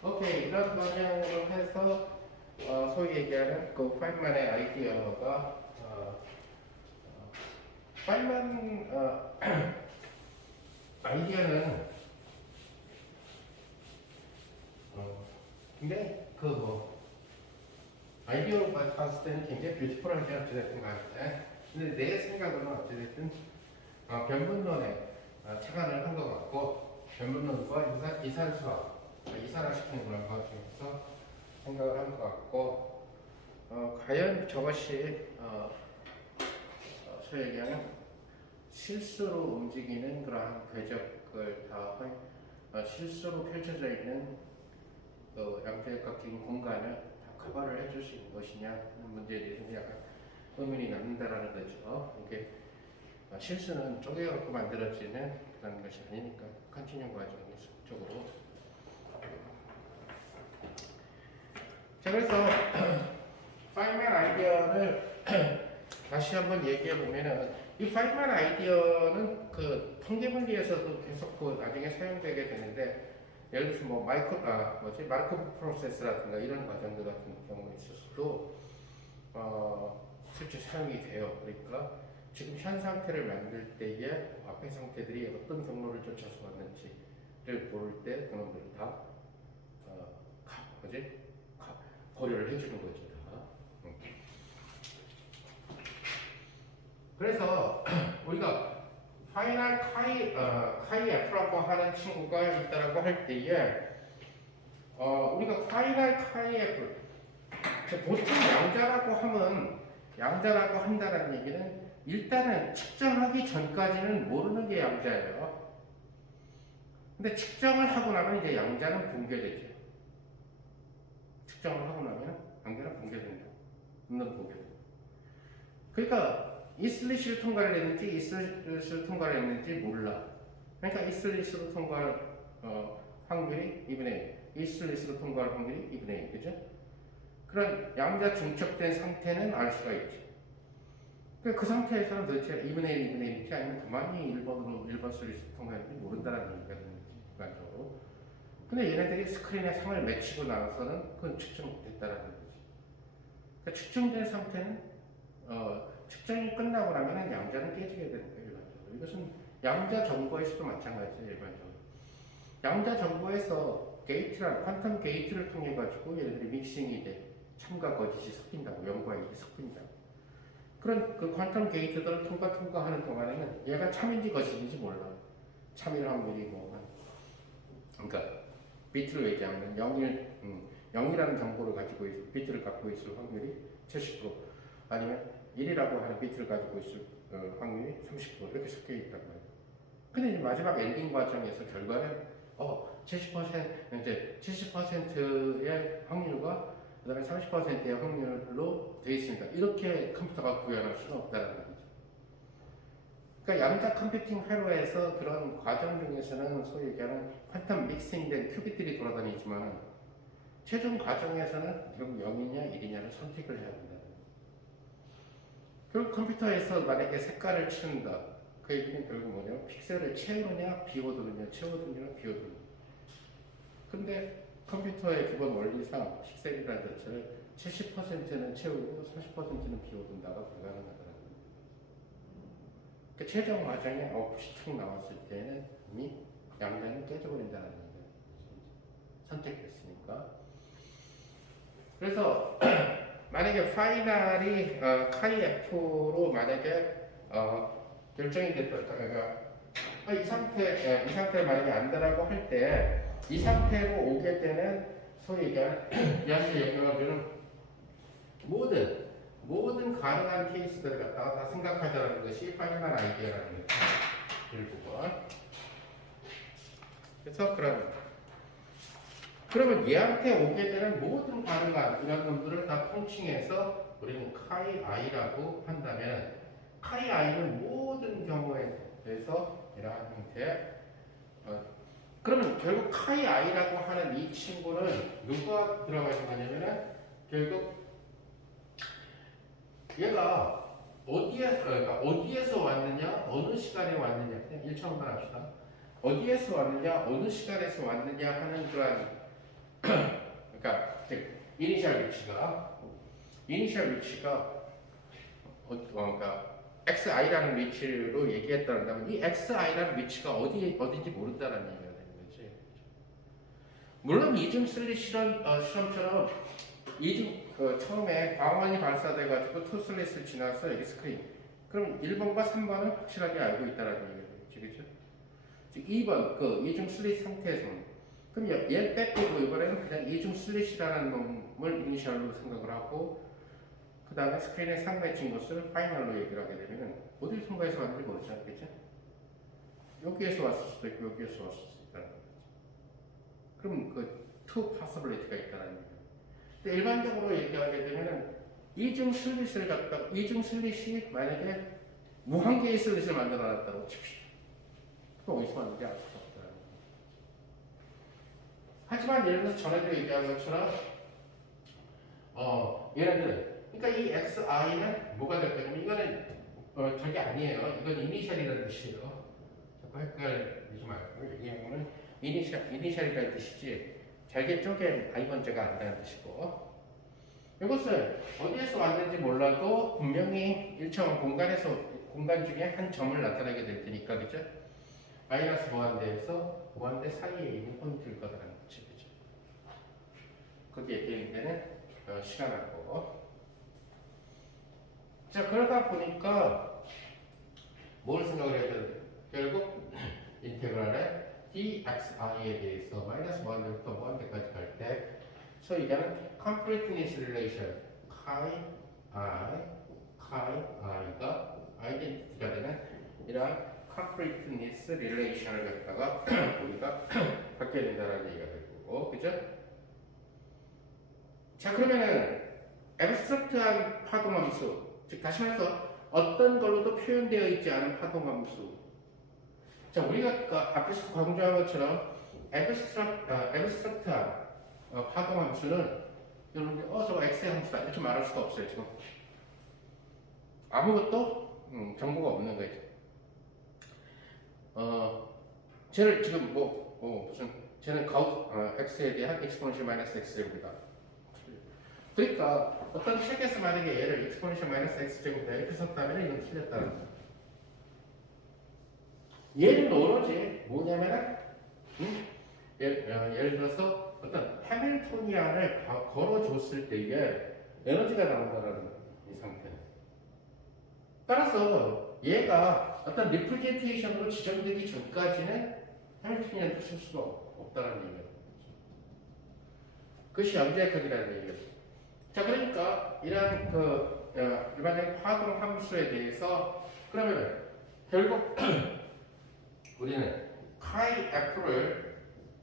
오케이, 이런 방향으로 해서 소위 얘기하는 그 파인만의 아이디어가 파인만 아이디어는 근데 그 뭐 아이디어로 봤을 때는 굉장히 뷰티풀하게 어찌됐든 간에 근데 내 생각으로는 어찌됐든 변분론에 착안을 한 것 같고 변분론과 이산수학 이산화시키는 그런 과정에서 생각을 한 것 같고 과연 저것이 소위 얘기하는 실수로 움직이는 그러한 궤적을 다 실수로 펼쳐져 있는 그 양태각적인 공간을 다 커버를 해줄 수 있는 것이냐 하는 문제에 대해서 약간 의문이 남는다라는 거죠. 이게 실수는 쪼개갖고 만들어지는 그런 것이 아니니까 컨티뉴 과정이 속적으로. 자, 그래서 파인만 아이디어를 다시 한번 얘기해 보면은 이 파인만 아이디어는 그 통계분리에서도 계속 그 나중에 사용되게 되는데 예를 들어서 뭐 마르코프 프로세스라든가 이런 과정들 같은 경우에 있어서도 실제 사용이 돼요. 그러니까 지금 현 상태를 만들 때에 앞의 상태들이 어떤 경로를 쫓아서 왔는지를 볼 때 그놈들을 다 고려를 해주는 거죠. 다. 그래서 우리가 파이널 카이 F라고 하는 친구가 있다라고 할 때에 우리가 파이널 카이 F 보통 양자라고 한다는 얘기는 일단은 측정하기 전까지는 모르는 게 양자예요. 근데 측정을 하고 나면 이제 양자는 붕괴되죠. 측정을 하고 나면 양자는 붕괴된다. 없는 붕괴된다. 그러니까 이슬릿으로 통과를 했는지 이슬릿으로 통과를 했는지 몰라. 그러니까 이슬릿으로 통과할 확률이 2분의 1, 이슬릿으로 통과할 확률이 2분의 1, 그죠? 그런 양자 중첩된 상태는 알 수가 있지. 그 상태에서는 도대체 2분의 1, 2분의 1인지 아니면 가만히 1번 슬릿으로 통과했는지 모른다는 얘기가 되는 거지, 일반적으로. 근데 얘네들이 스크린에 상을 맺히고 나서는 그건 측정됐다라는 거지. 그러니까 측정된 상태는 측정이 끝나고 나면 양자는 깨지게 되는 거예요, 일반적으로. 이것은 양자 정보에서도 마찬가지예요, 일반적으로. 양자 정보에서 퀀텀 게이트를 통해 가지고 얘네들이 믹싱이 돼. 참과 거짓이 섞인다고, 0과 1이 섞인다고. 그런 그 퀀텀 게이트들을 통과하는 동안에는 얘가 참인지 거짓인지 몰라. 참일 확률이 그러니까 비트로 얘기하면 0이라는 정보를 가지고 비트를 갖고 있을 확률이 70% 아니면 1이라고 하는 비트를 가지고 있을 확률이 30% 이렇게 섞여 있단 말이에요. 근데 이제 마지막 엔딩 과정에서 결과는 70%의 확률과 그 다음에 30%의 확률로 되어 있습니다. 이렇게 컴퓨터가 구현할 수는 없다는 거죠. 그러니까 양자 컴퓨팅 회로에서 그런 과정 중에서는 소위 얘기하는 퀀텀 믹싱된 큐빅들이 돌아다니지만 최종 과정에서는 결국 0이냐 1이냐를 선택을 해야 된다는 거죠. 결국 컴퓨터에서 만약에 색깔을 칠한다. 그 얘기는 결국 뭐냐면 픽셀을 채우느냐 비워두느냐 채워두느냐 비워두느냐. 근데 컴퓨터의 기본 원리상 픽셀이라는 자체를 70%는 채우고 30%는 비워둔다가 불가능하더라고요. 그 최종 과정에 아웃풋이 툭 나왔을 때는 이미 양자는 깨져버린다는 거예요. 선택됐으니까. 그래서 만약에 파이널이 카이 F로 만약에 결정이 됐다. 그러니까 이 상태를 만약에 안다라고 할 때 이 상태로 오게 되는 소위 얘기하는 이한테 영향을 주는 모든 가능한 케이스들을 갖다가 다 생각하자는 것이 파이널 아이디어라는 거죠. 결국은. 그래서 그러면 얘한테 오게 되는 모든 가능한 이런 놈들을 다 통칭해서 우리는 카이 i라고 한다면 카이 i는 모든 경우에 대해서 이러한 형태의 그러면 결국 카이 i라고 하는 이 친구는 누가 들어가 있는 거냐면은 결국 얘가 어디에서 왔느냐, 어느 시간에 왔느냐, 그냥 1차원만 합시다. 어디에서 왔느냐, 어느 시간에서 왔느냐 하는 그러한 그러니까 이니셜 위치가 그러니까 xi라는 위치로 얘기했다면 이 xi라는 위치가 어딘지 모른다는 얘기가 되는 거지. 물론 이중 슬릿 실험처럼 처음에 광원이 발사돼가지고 투 슬릿을 지나서 여기 스크린. 그럼 1번과 3번은 확실하게 알고 있다는 얘기가 되겠지, 그죠? 즉 2번 이중 슬릿 상태에서는 그럼 얘를 뺏기고 이번에는 그냥 이중 슬릿이라는 놈을 이니셜로 생각을 하고 그 다음에 스크린에 쌍매친 것을 파이널로 얘기를 하게 되면 어딜 통과해서 왔는지 모르잖아, 그죠? 여기에서 왔을 수도 있고 여기에서 왔을 수도 있다는 거지. 그럼 two possibility가 있다는 얘기야. 근데 일반적으로 얘기하게 되면은 이중 슬릿이 만약에 무한개의 슬릿을 만들어 놨다고 칩시다. 그럼 어디서 왔는지 알 수가 없다는 거야. 하지만 예를 들어서 전에도 얘기한 것처럼 예를 들어 그러니까 이 xi는 뭐가 될 거냐면 이거는 저게 아니에요. 이건 이니셜이라는 뜻이에요. 자꾸 헷갈리지 말고 얘기한 거는 이니셜이라는 뜻이지 잘게 쪼갠 i번째가 아니라는 뜻이고 이것을 어디에서 왔는지 몰라도 분명히 일정한 공간 중에 한 점을 나타내게 될 테니까 그죠? 마이너스 무한대에서 무한대 사이에 있는 포인트일 거라는 거지 그죠? 거기에 대응되는 시간하고 자 그러다 보니까 뭘 생각을 해야 되는데 결국 인테그랄의 dxi에 대해서 마이너스 무한대부터 무한대까지 갈 때 소위 얘기하는 completeness relation i가 아이덴티티가 되는 이러한 completeness relation을 갖다가 우리가 갖게 된다는 얘기가 될 거고 그죠? 자 그러면은 앱스트랙트한 파동함수 즉 다시 말해서 어떤 걸로도 표현되어 있지 않은 파동함수 자 우리가 앞에서 강조한 것처럼 앱스트랙트한 파동함수는 여러분들 저거 x의 함수다 이렇게 말할 수가 없어요 지금 아무것도 정보가 없는 거죠 쟤를 지금 쟤는 x에 대한 exponential 마이너스 x제곱이다 그러니까 어떤 책에서 만약에 얘를 exponential 마이너스 x제곱이다 이렇게 썼다면 이건 틀렸다는 거예요 얘는 오로지 뭐냐면은 예를 들어서 어떤 해밀토니안을 걸어줬을 때에 에너지가 나온다는 이 상태. 따라서 얘가 어떤 리프레젠테이션으로 지정되기 전까지는 해밀토니안을 쓸 수가 없다는 얘기예요. 그것이 염자역학이라는 얘기예요. 자, 그러니까 이러한 일반적인 파동 함수에 대해서 그러면 결국 우리는 파이 f를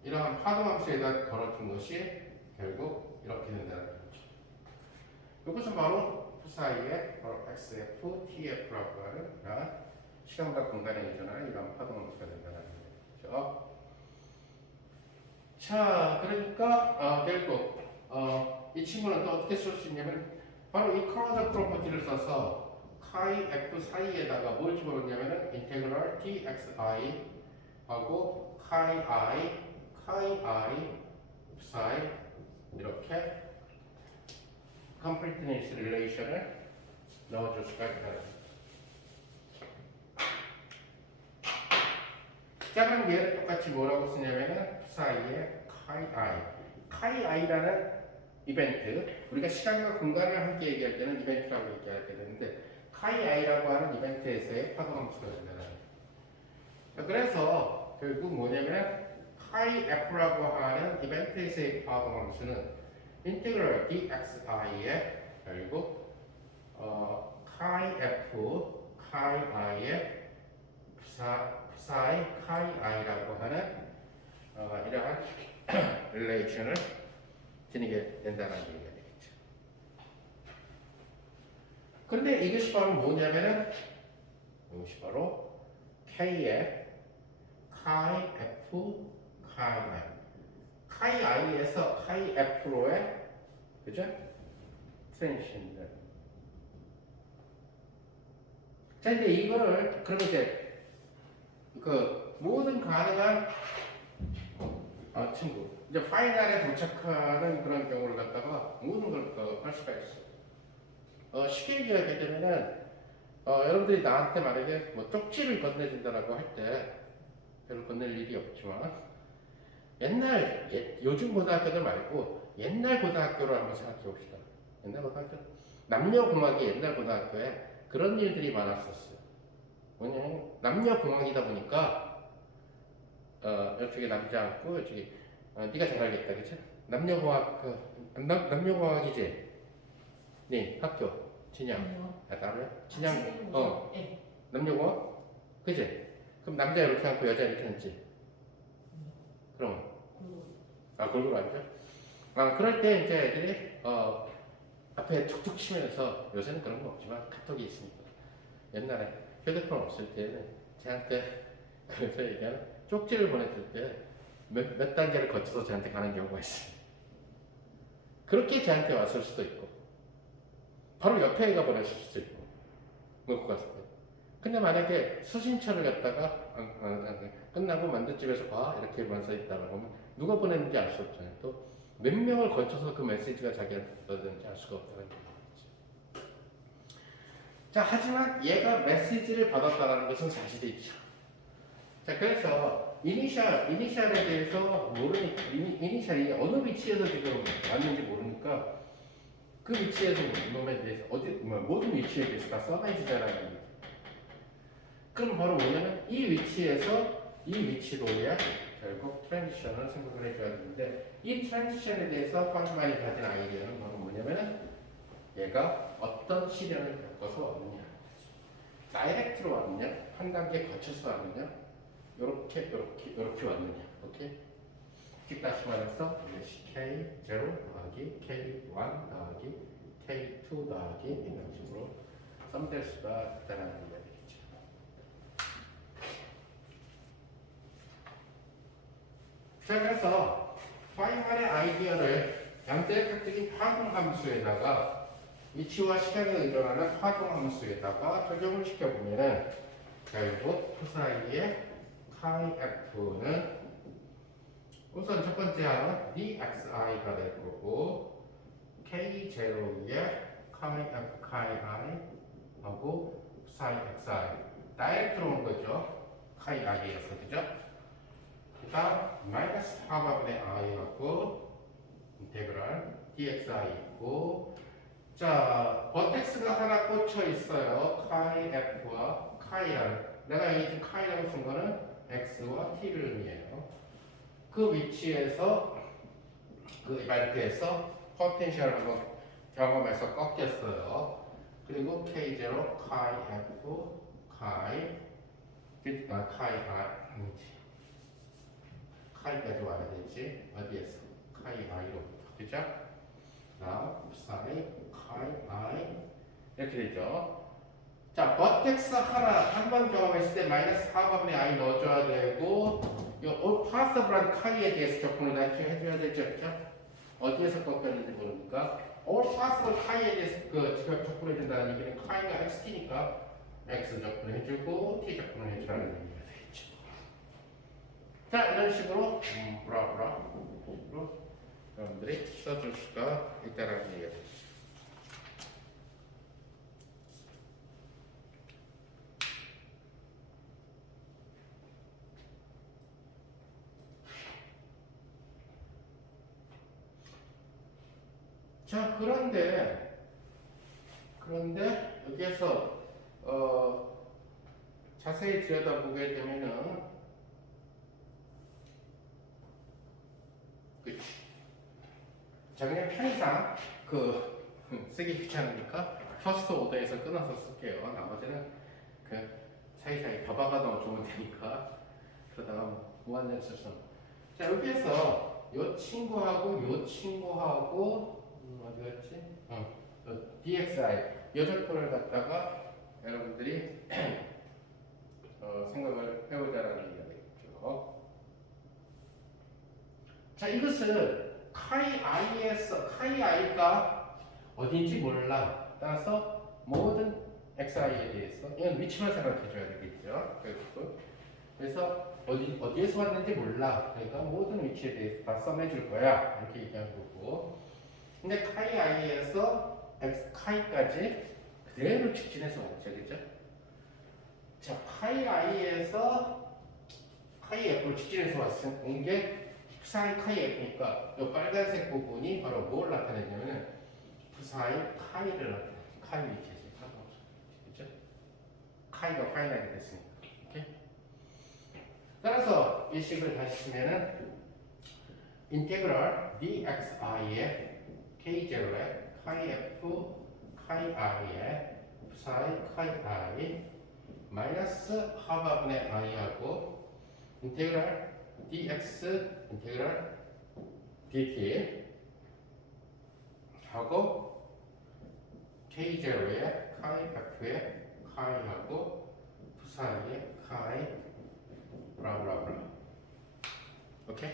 이러한 파동함수에다 걸어준 것이 결국 이렇게 된다는 거죠. 이것은 바로 그 사이에 바로 xf, tf라고 하는 시간과 공간에 이전하는 이러한 파동함수가 된다는 거죠. 자, 그러니까 결국 이 친구는 또 어떻게 쓸 수 있냐면 바로 이 클로저 프로퍼티를 써서 카이 f 사이에다가 뭘 집어넣냐면은 인테그럴 dxi 하고 카이 i 사이 이렇게 completeness relation을 넣어줄 수가 있다. 자 그럼 얘를 똑같이 뭐라고 쓰냐면은 사이에 카이 i라는 이벤트 우리가 시간과 공간을 함께 얘기할 때는 이벤트라고 얘기하게 되는데 카이 i라고 하는 이벤트에서의 파동함수가 된다는 거예요. 그래서 결국 뭐냐면 카이 f라고 하는 이벤트에서의 파동함수는 인테그럴 dxi에 결국 카이 f 카이 i의 psi 카이 i라고 하는 이러한 릴레이션을 지니게 된다는 얘기가 되겠죠. 그런데 이것이 바로 뭐냐면은 이것이 바로 k의 카이 f 카이 i 카이 i에서 카이 f로의 그죠? 트랜지션들. 자 이제 이거를 그러면 이제 모든 가능한 친구. 이제 파이널에 도착하는 그런 경우를 갖다가 모든 걸 할 수가 있어. 쉽게 얘기하게 되면은 여러분들이 나한테 만약에 뭐 쪽지를 건네준다라고 할 때 별로 건넬 일이 없지만 요즘 고등학교들 말고 옛날 고등학교를 한번 생각해 봅시다. 옛날 고등학교 남녀공학이 옛날 고등학교에 그런 일들이 많았었어요. 뭐냐면 남녀공학이다 보니까 이쪽에 남자 앉고 이쪽에 네가 잘 알겠다, 그치? 남녀공학 남녀공학이지? 네 학교 진양. 아니요. 다르요? 진양. 예. 남녀공학? 그치? 그럼 남자 이렇게 앉고 여자 이렇게 앉지? 그럼 골고루 앉죠? 그럴 때 이제 애들이 앞에 툭툭 치면서 요새는 그런 거 없지만 카톡이 있으니까 옛날에 휴대폰 없을 때는 쟤한테 그래서 얘기하는 쪽지를 보내줄 때 몇 단계를 거쳐서 쟤한테 가는 경우가 있어요. 그렇게 쟤한테 왔을 수도 있고 바로 옆에 애가 보냈을 수도 있고 놓고 갔을 때. 근데 만약에 수신처를 갖다가 끝나고 만두집에서 봐 이렇게만 써있다고 하면 누가 보냈는지 알 수 없잖아요. 또 몇 명을 거쳐서 그 메시지가 자기한테 왔는지 알 수가 없다는 거죠. 자, 하지만 얘가 메시지를 받았다는 것은 사실이죠. 자, 그래서 이니셜에 대해서 모르니까 이니셜이 어느 위치에서 지금 왔는지 모르니까 그 위치에서 놈에 대해서 모든 위치에 대해서 다 써놔야지라는 얘기죠. 그럼 바로 뭐냐면 이 위치에서 이 위치로의 결국 트랜지션을 생각을 해줘야 되는데 이 트랜지션에 대해서 파이널이 가진 아이디어는 바로 뭐냐면은 얘가 어떤 시련을 겪어서 왔느냐, 다이렉트로 왔느냐, 한 단계 거쳐서 왔느냐, 요렇게 왔느냐, 오케이? 즉 다시 말해서 K0 더하기 K1 더하기 K2 더하기 이런 식으로 썸될 수가 있다는 얘기가 되겠죠. 자, 그래서 파이널의 아이디어를 양대각적인 파동함수에다가 위치와 시간에 의존하는 파동함수에다가 적용을 시켜보면은 결국 그 사이에 카이 F는 우선 첫 번째 항은 dxi가 될 거고 k0에 카이 F 카이 I 하고 사인 xi 다이렉트로 온 거죠. 카이 i에서 그죠? 그 다음 마이너스 하반의 i하고 인테그랄 dxi 있고 자 버텍스가 하나 꽂혀 있어요. 카이 f와 카이라는 내가 이 지금 카이라고 쓴 거는 x와 t를 의미해요. 그 위치에서 그 이렇게해서 포텐셜을 한번 경험해서 꺾였어요. 그리고 k0 카이 f 카이 카이 r 카이까지 와야 되지. 어디에서? 카이 i로부터. 그죠? 다음 사이 카이 i 이렇게 되죠. 자, 버텍스 하나 한 번 경험했을 때 마이너스 4분의 i 넣어줘야 되고 이 all possible한 카이에 대해서 접근을 다 해줘야 되죠. 그죠? 어디에서 꺾였는지 모르니까 all possible 카이에 대해서 지금 접근해준다는 얘기는 카이가 xt니까 x 접근해주고 t 접근을 해주라는 얘기가 되겠죠. 자, 이런 식으로 식으로 여러분들이 써줄 수가 있다는 얘기가 되죠. 자, 그런데 여기에서 자세히 들여다보게 되면은 그치. 자, 그냥 편의상 쓰기 귀찮으니까 퍼스트 오더에서 끊어서 쓸게요. 나머지는 사이사이 바바가 넣어주면 되니까 그러다가 무한정 쓸수. 자, 여기에서 요 친구하고 어디였지? dxi 요 적분을 갖다가 여러분들이 생각을 해보자라는 얘기가 되겠죠. 자, 이것을 카이 i가 어딘지 몰라. 따라서 모든 xi에 대해서 이건 위치만 생각해줘야 되겠죠. 결국은 그래서 어디에서 왔는지 몰라. 그러니까 모든 위치에 대해서 다 써내줄 거야. 이렇게 얘기한 거고. 근데 카이 i에서 x 카이까지 그대로 직진해서 왔죠, 그죠? 자, 카이 i에서 카이 f로 직진해서 온 게 푸사이 카이 f니까 이 빨간색 부분이 바로 뭘 나타내냐면은 푸사이 카이를 나타내. 카이 위치에서 그죠? 카이가 파이널이 됐으니까. 오케이? 따라서 이 식을 다시 쓰면은 인테그랄 dxi의 k0의 카이 f 카이 i의 psi 카이 i 마이너스 하바분의 i하고 인테그랄 dx 인테그랄 dt 하고 k0의 카이 f의 카이하고 psi의 카이 브라브라브라. 오케이?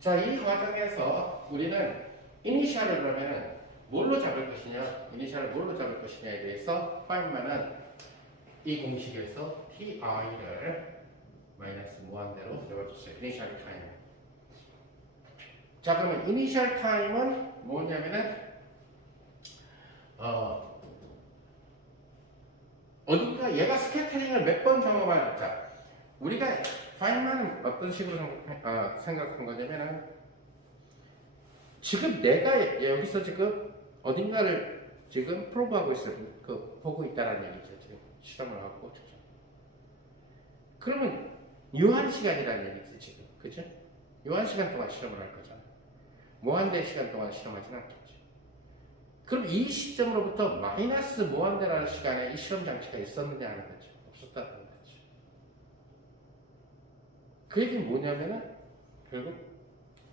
자, 이 과정에서 우리는 이니셜을 그러면 뭘로 잡을 것이냐, 이니셜을 뭘로 잡을 것이냐에 대해서 파인만은 이 공식에서 ti를 마이너스 무한대로 적어줬어요. 이니셜 타임. 자, 그러면 이니셜 타임은 뭐냐면은 어딘가 얘가 스캐터링을 몇 번 경험할. 자, 우리가 파인만은 어떤 식으로 생각한 거냐면은 지금 내가 여기서 지금 어딘가를 지금 프로브하고 있어요. 보고 있다라는 얘기죠. 지금 실험을 하고. 그러면 유한 시간이라는 얘기지 지금. 그죠? 유한 시간 동안 실험을 할 거잖아. 무한대 시간 동안 실험하진 않겠지. 그럼 이 시점으로부터 마이너스 무한대라는 시간에 이 실험 장치가 있었느냐 하는 거죠. 없었다는 거죠. 그 얘기는 뭐냐면은 결국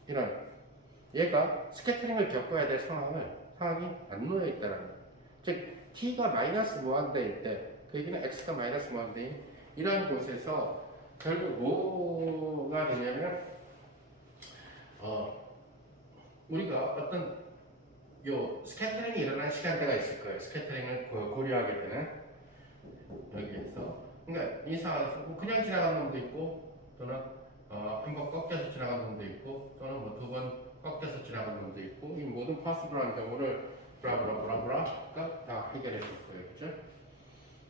이런 얘가 스캐터링을 겪어야 될 상황이 안 놓여 있다는 거예요. 즉 t가 마이너스 무한대일 때, 그 얘기는 x가 마이너스 무한대인 이런 곳에서 결국 뭐가 되냐면 우리가 어떤 요 스캐터링이 일어난 시간대가 있을 거예요. 스캐터링을 고려하게 되는 여기에서. 그러니까 이 상황에서 그냥 지나가는 놈도 있고, 또는 한 번 꺾여서 지나가는 놈도 있고, 또는 뭐 두 번 꺾여서 지나가는 놈도 있고, 이 모든 파스블한 경우를 브라브라브라브라가 다 해결해 줄 거예요, 그죠?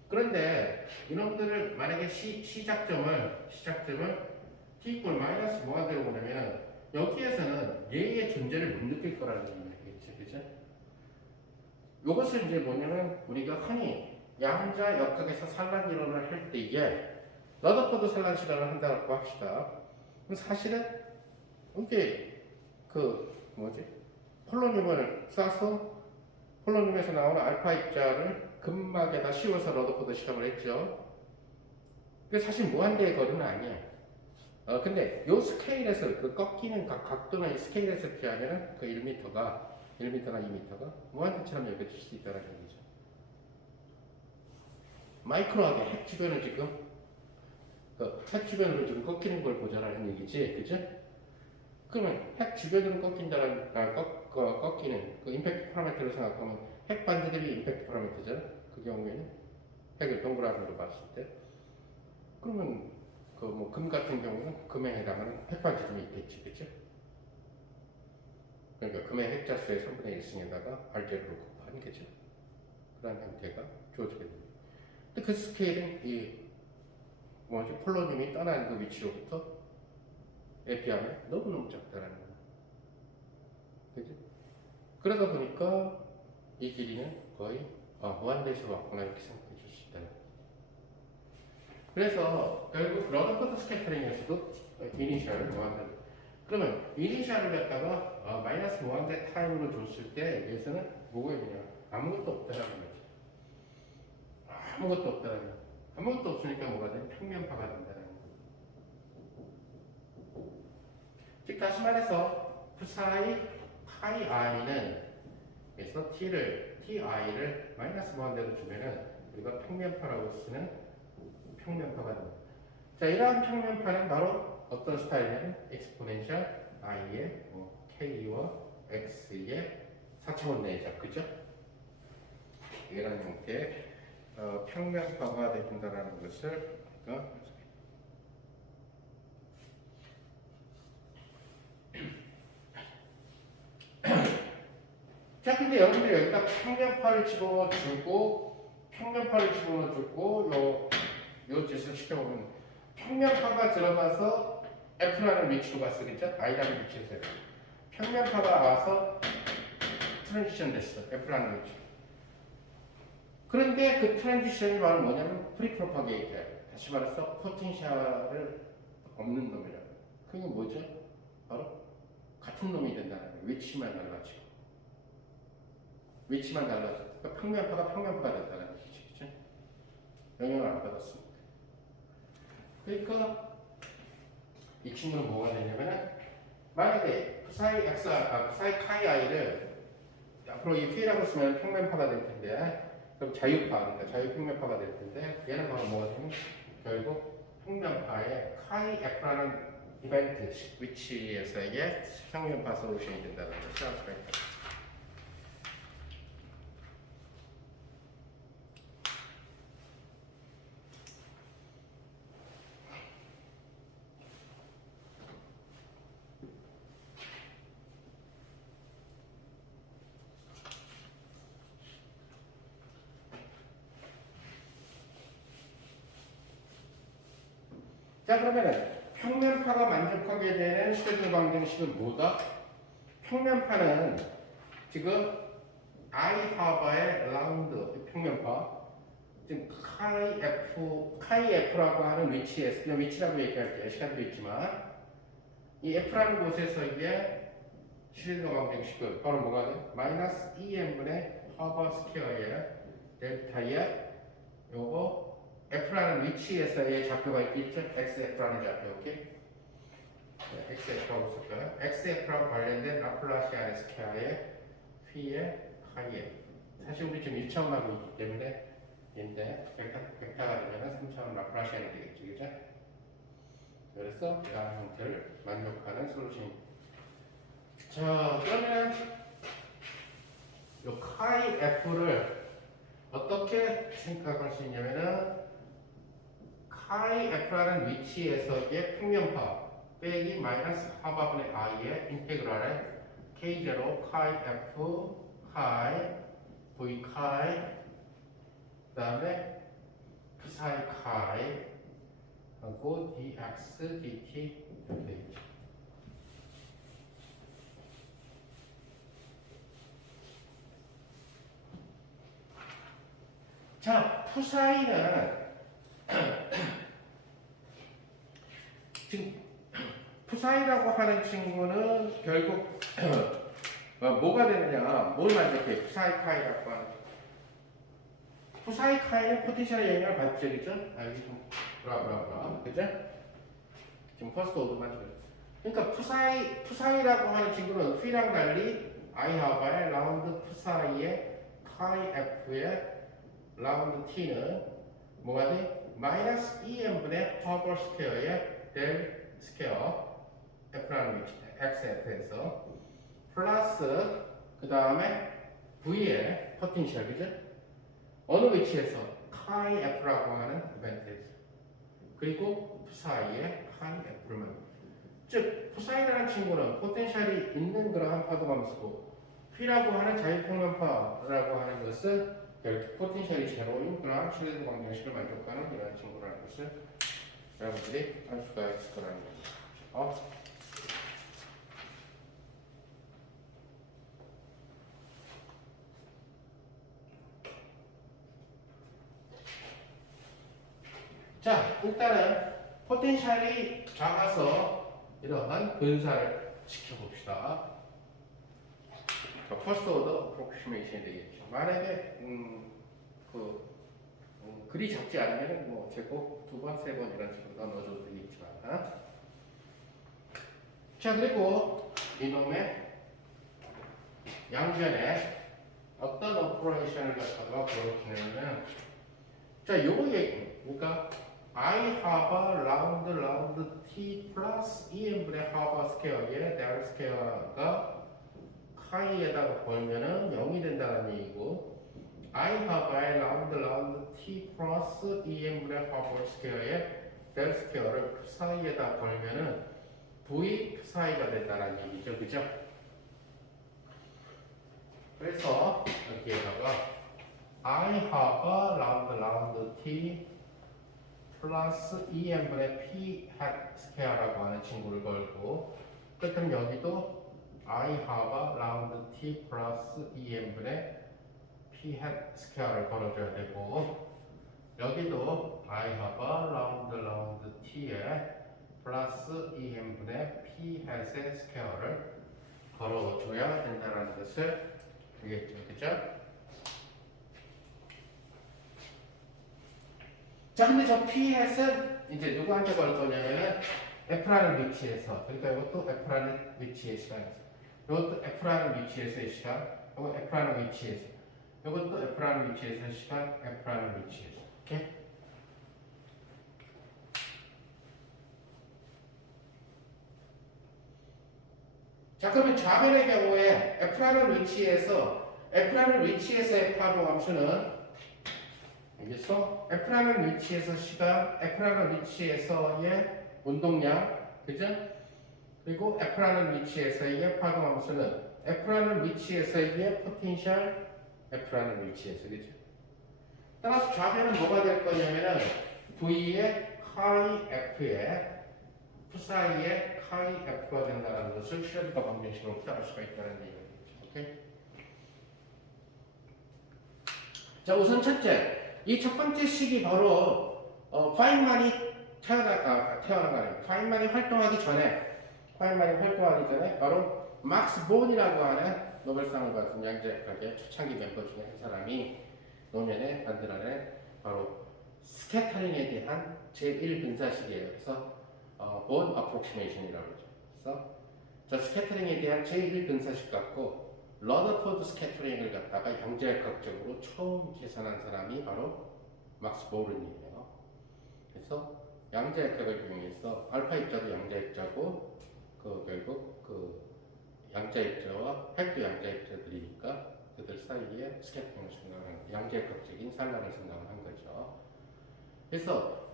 그런데 이놈들을 만약에 시작점을 t 이퀄 마이너스 무한대로 보내면 여기에서는 얘의 존재를 못 느낄 거라는 얘기겠죠, 그죠? 이것을 이제 뭐냐면 우리가 흔히 양자 역학에서 산란 이론을 할 때에 러더포드 산란 실험을 한다고 합시다. 그럼 사실은 이게 폴로늄을 쏴서 폴로늄에서 나오는 알파 입자를 근막에다 씌워서 러더포드 실험을 했죠. 그게 사실 무한대의 거리는 아니에요. 근데 요 스케일에서 그 꺾이는 각도나 이 스케일에서 비하면 그 1m나 2m가 무한대처럼 여겨질 수 있다는 얘기죠. 마이크로하게 핵 주변을 지금 핵 주변으로 지금 꺾이는 걸 보자라는 얘기지, 그죠? 그러면 핵 주변으로 꺾이는 그 임팩트 파라미터를 생각하면 핵 반지들이 임팩트 파라미터잖아. 그 경우에는 핵을 동그라미로 봤을 때, 그러면 금 같은 경우는 금에 해당하는 핵 반지름이 있겠지, 그죠? 그러니까 금의 핵자수의 3분의 1승에다가 알제로로 곱한, 그죠? 그런 형태가 주어지게 됩니다. 근데 그 스케일은 폴로늄이 떠난 그 위치로부터 에 비하면 너무너무 작다는 거예요. 그죠? 그러다 보니까 이 길이는 거의 무한대에서 왔구나 이렇게 생각해 줄 수 있다. 그래서 결국 러더포드 스캐터링에서도 이니셜 무한대. 그러면 이니셜을 갖다가 마이너스 무한대 타임으로 줬을 때 여기서는 뭐가 있냐? 아무것도 없다라는 거지. 아무것도 없다라는 거. 아무것도 없으니까 뭐가 돼? 평면파가 된다는 거. 즉 다시 말해서 psi 파이 i는 그래서 ti를 마이너스 무한대로 주면은 우리가 평면파라고 쓰는 평면파가 됩니다. 자, 이러한 평면파는 바로 어떤 스타일이냐면 exponential i의 k와 x의 4차원 내적, 그죠? 이런 형태의 평면파가 된다는 것을 우리가 자, 근데 여러분들 여기다 평면파를 집어넣어주고 요 짓을 시켜보면 평면파가 들어가서 F라는 위치로 갔어, 그죠? I라는 위치에서 평면파가 와서 트랜지션 됐어, F라는 위치. 그런데 그 트랜지션이 바로 뭐냐면 프리프로파게이트, 다시 말해서 포텐셜을 없는 놈이라고. 그게 뭐죠? 바로 같은 놈이 된다는 거예요. 위치만 달라지고. 그러니까 평면파가 된다는 얘기죠. 영향을 안 받았습니다. 그러니까 이 친구는 뭐가 되냐면은 만약에 psi chi i를 앞으로 이 p라고 쓰면 평면파가 될 텐데, 그럼 그러니까 자유평면파가 될 텐데, 얘는 바로 뭐가 되냐면 결국 평면파의 chi f라는 이벤트 위치에서의 평면파 솔루션이 된다는 것을 알 수가 있다. 자, 그러면은 평면파가 만족하게 되는 슈레딩 방정식은 뭐다? 평면파는 지금 I 하바의 라운드 평면파, 지금 카이 F라고 하는 위치에서, 그냥 위치라고 얘기할게요. 시간도 있지만 이 F라는 곳에서의 슈레딩 방정식은 바로 뭐가 돼? 마이너스 2n분의 하바 스퀘어의 델타의 요거 F라는 위치에서의 좌표가 있겠죠? XF라는 좌표, 오케이? 네, XF라고 쓸까요? XF라고 관련된 라플라시안의 스퀘어의 P의 파이에. 사실 우리 지금 1차원하고 있기 때문에 인데 벡터가 되면 3차원 라플라시안이 되겠죠, 그죠? 그래서 이러한 형태를 만족하는 솔루션입니다. 자, 그러면 이 카이 F를 어떻게 생각할 수 있냐면은 카이 F라는 위치에서의 평면파 빼기 마이너스 하바분의 i의 인테그랄의 K0 카이 F 카이 V 카이 그 다음에 psi 카이 하고 dx dt 이렇게 되겠죠. 자, 푸사이는 지금 푸사이라고 하는 친구는 결국 뭐가 되느냐, 뭘 만족해? 푸사이 카이라고 하는 푸사이 카이는 포텐셜의 영향을 받죠, 그죠? 여기 좀 브라브라브라, 그죠? 지금 퍼스트 오드만 줘. 그러니까 푸사이라고 하는 친구는 V랑 달리 I 하바의 라운드 푸사이의 카이 F의 라운드 T는 뭐가 돼? 마이너스 2n분의 허버 스퀘어의 델 스퀘어 F라는 위치, XF에서 플러스 그 다음에 V의 포텐셜, 그죠? 어느 위치에서? 카이 F라고 하는 이벤트에서. 그리고 푸사이의 카이 F를 즉 푸사이라는 친구는 포텐셜이 있는 그러한 파도감수고 P라고 하는 자유평면파라고 하는 것은 결국 포텐셜이 제로인 그러한 슈레딩 방정식을 만족하는 이러한 친구라는 것을 여러분들이 알 수가 있을 거라는 겁니다. 자, 일단은 포텐셜이 작아서 이러한 분사를 시켜봅시다. 퍼스트 오더 프로크시메이션이 되겠죠. 만약에 글이 작지 않으면 뭐 제곱 2번, 3번 이런 식으로 넣어줘도 되겠지만. 자, 그리고 이놈의 양변에 어떤 오퍼레이션을 갖다가 보여주냐면, 자, 요거 얘기, 그러니까 I have a round t 플러스 2n분의 have a square에 their square가 카이에다가 걸면은 0이 된다는 얘기고 I have a round t 플러스 2n분의 have a square에 their square를 사이에다 걸면은 v 사이가 된다는 얘기죠. 그죠? 그래서 여기에다가 I have a round t 플러스 2n분의 p hat square라고 하는 친구를 걸고 그럼 여기도 I have a round t 플러스 2n분의 p hat square를 걸어줘야 되고 여기도 I have a round t에 플러스 2n분의 p hat의 square를 걸어줘야 된다는 것을 알겠죠, 그죠? 자, 근데 저 p hat은 이제 누구한테 걸 거냐면은 f라는 위치에서, 그러니까 이것도 f라는 위치의 시간이죠. 이것도 f라는 위치에서의 시간, 이거 f라는 위치에서, 이것도 f라는 위치에서의 시간, f라는 위치에서. 오케이? 자, 그러면 좌변의 경우에 f라는 위치에서의 파동 함수는 알겠어? F라는 위치에서 시간, F라는 위치에서의 운동량, 그죠? 그리고 F라는 위치에서의 파동 함수는 F라는 위치에서의 포텐셜, F라는 위치에서, 그죠? 따라서 좌변은 뭐가 될 거냐면은 V의 카이 F에 F 사이에 카이 F가 된다는 것을 슈레딩거 방정식으로 표현할 수가 있다는 얘기겠죠. 오케이? 자, 우선 첫째. 이 첫 번째 식이 바로 파인만이 태어나가는 파인만이 활동하기 전에 바로 막스 본이라고 하는 노벨상을 받은 양자역학의 초창기 멤버 중에 한 사람이 노면에 만들어낸 바로 스캐터링에 대한 제1근사식이에요. 그래서 본 어프로시메이션이라고 그러죠. 그래서 저 스캐터링에 대한 제1근사식 갖고 러더포드 스캐터링을 갖다가 양자역학적으로 처음 계산한 사람이 바로 막스 보른이에요. 그래서 양자역학을 이용해서 알파 입자도 양자입자고 결국 양자입자와 획도 양자입자들이니까 그들 사이에 스캐터링을 생각하는 양자역학적인 산란을 생각한 거죠. 그래서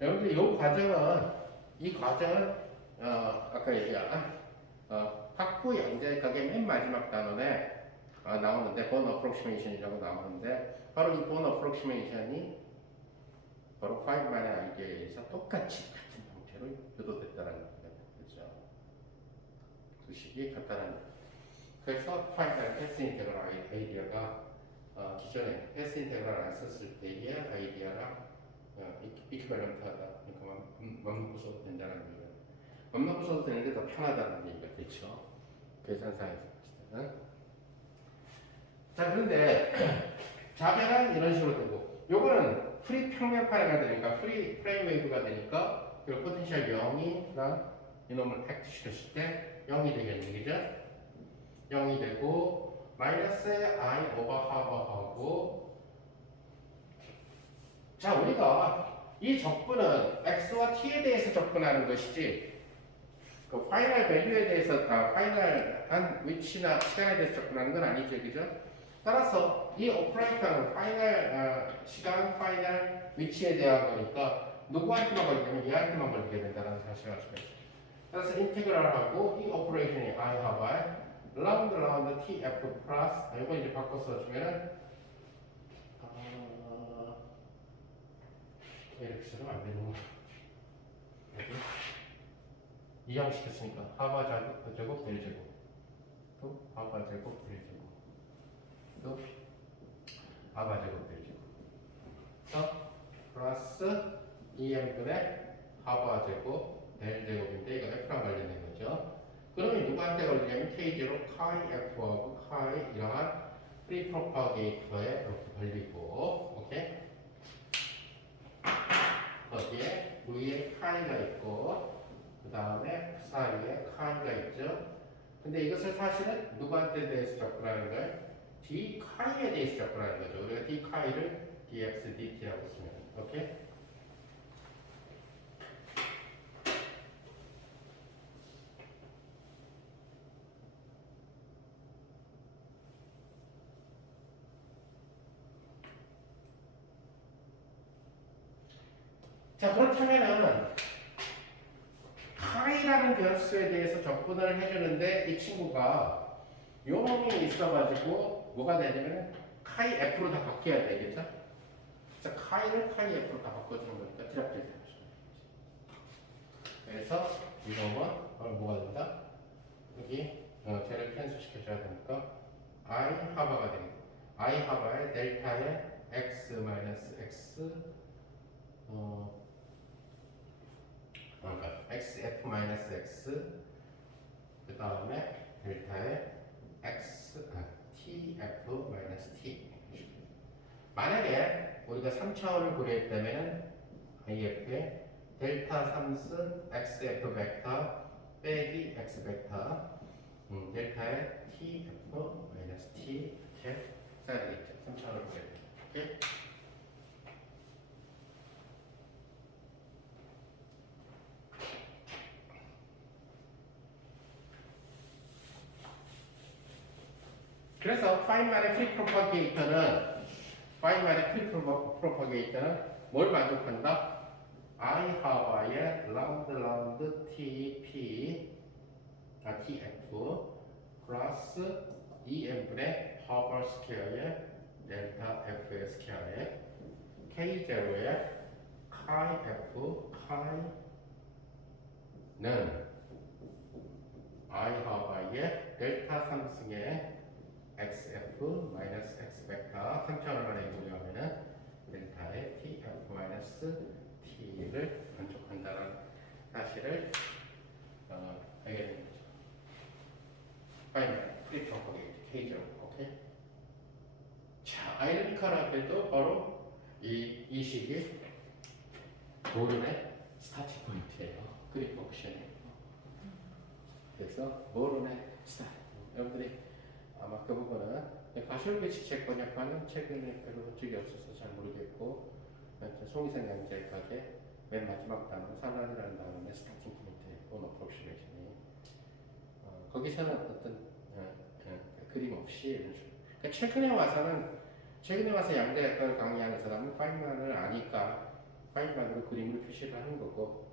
여러분들 이 과정은 아까 얘기한 학부 양자역학의 맨 마지막 단원에 나오는데 본 어프로시메이션이라고 나오는데 바로 이 본 어프로시메이션이 바로 파인만의 아이디어에 의해서 똑같이 같은 형태로 유도됐다는 겁니다. 그렇죠? 두 식이 같다는 거죠. 그래서 파인만의 패스 인테그럴 아이디어가 기존에 패스 인테그럴 안 썼을 때의 아이디어랑 이퀴밸런트하다. 그러니까 맘 놓고 써도 된다는 얘기예요. 맘 놓고 써도 되는데 더 편하다는 얘기가 됐죠. 계산상에서 봤을 때는. 자, 그런데 좌변은 이런 식으로 되고 요거는 프리 평면파이가 되니까 프리 플레인 웨이브가 되니까 그리고 포텐셜 0이랑 이놈을 액트 시켰을 때 0이 되겠는 거죠? 0이 되고 마이너스에 I 오버 하버하고 자, 우리가 이 적분은 x와 t에 대해서 적분하는 것이지 그 파이널 밸류에 대해서 파이널한 위치나 시간에 대해서 접근하는 건 아니죠, 그죠? 따라서 이 오퍼레이터는 파이널 시간, 파이널 위치에 대한 거니까 누구한테만 걸리냐면 얘한테만 걸리게 된다는 사실을 알 수가 있어요. 따라서 인테그랄하고 이 오퍼레이션이 I have I 라운드 tf 플러스 이거 이제 바꿔서 주면은 이렇게 쓰면 안 되는 거. 이항시켰으니까 하바 제곱 델 제곱 또 하바 제곱 델 제곱 또 하바 제곱 델 제곱 그래서 플러스 2m분의 하바 제곱 델 제곱인데 이거 f랑 관련된 거죠. 그러면 누구한테 걸리냐면 k0 카이 f하고 카이 이러한 프리 프로파게이터에 이렇게 걸리고 오케이 거기에 위에 카이가 있고 그 다음에 사이에 카이가 있죠. 근데 이것을 사실은 누구한테 대해서 접근하는 거예요? d 카이에 대해서 접근하는 거죠. 우리가 d 카이를 dx dt라고 쓰면 오케이? 자, 그렇다면은 카이라는 변수에 대해서 접근을 해주는데 이 친구가 요놈이 있어가지고 뭐가 되냐면 카이 f로 다 바뀌어야 되겠죠? 자, 카이를 카이 f로 다 바꿔주는 거니까 디락되게 되죠. 그래서 이놈은 뭐가 된다? 여기 쟤를 캔슬 시켜줘야 되니까 I 하바가 됩니다. I 하바의 델타의 x 마이너스 x 그러니까 xf 마이너스 x 그 다음에 델타의 tf 마이너스 t. 만약에 우리가 3차원을 고려했다면 if의 델타 3승 xf 벡터 빼기 x 벡터 델타의 tf 마이너스 t 이렇게 써야 되겠죠. 3차원을 고려했다면. 오케이? 그래서 파인만의 프리 프로파게이터는 뭘 만족한다? I 하바의 라운드 TP TF 플러스 EM분의 하바 스퀘어의 델타 F의 스퀘어의 K0의 카이 F 카이는 I 하바의 델타 3승의 xf 마이너스 x 벡터 3차원을 만에 이동하면은 델타의 tf 마이너스 t를 만족한다는 사실을 알게 되는 거죠. 파이널 프리 프로파게이트 K0. 오케이. 자, 아이러니컬하게도 바로 이 식이 모론의 스타팅 포인트예요. 그립 펑션이에요. 그래서 모론의 스타팅. 여러분들이 아마 그 부분은 가시올비치 책 번역하는 최근에 별로 본 적이 없어서 잘 모르겠고 송희생 양자역학의 맨 마지막 단어 산란이라는 단어의 스타팅 포인트의 본 어프로시메이션이 거기서는 어떤 그림 없이 이런 식으로 그러니까 최근에 와서 양자역학을 강의하는 사람은 파인만을 아니까 파인만으로 그림을 표시를 하는 거고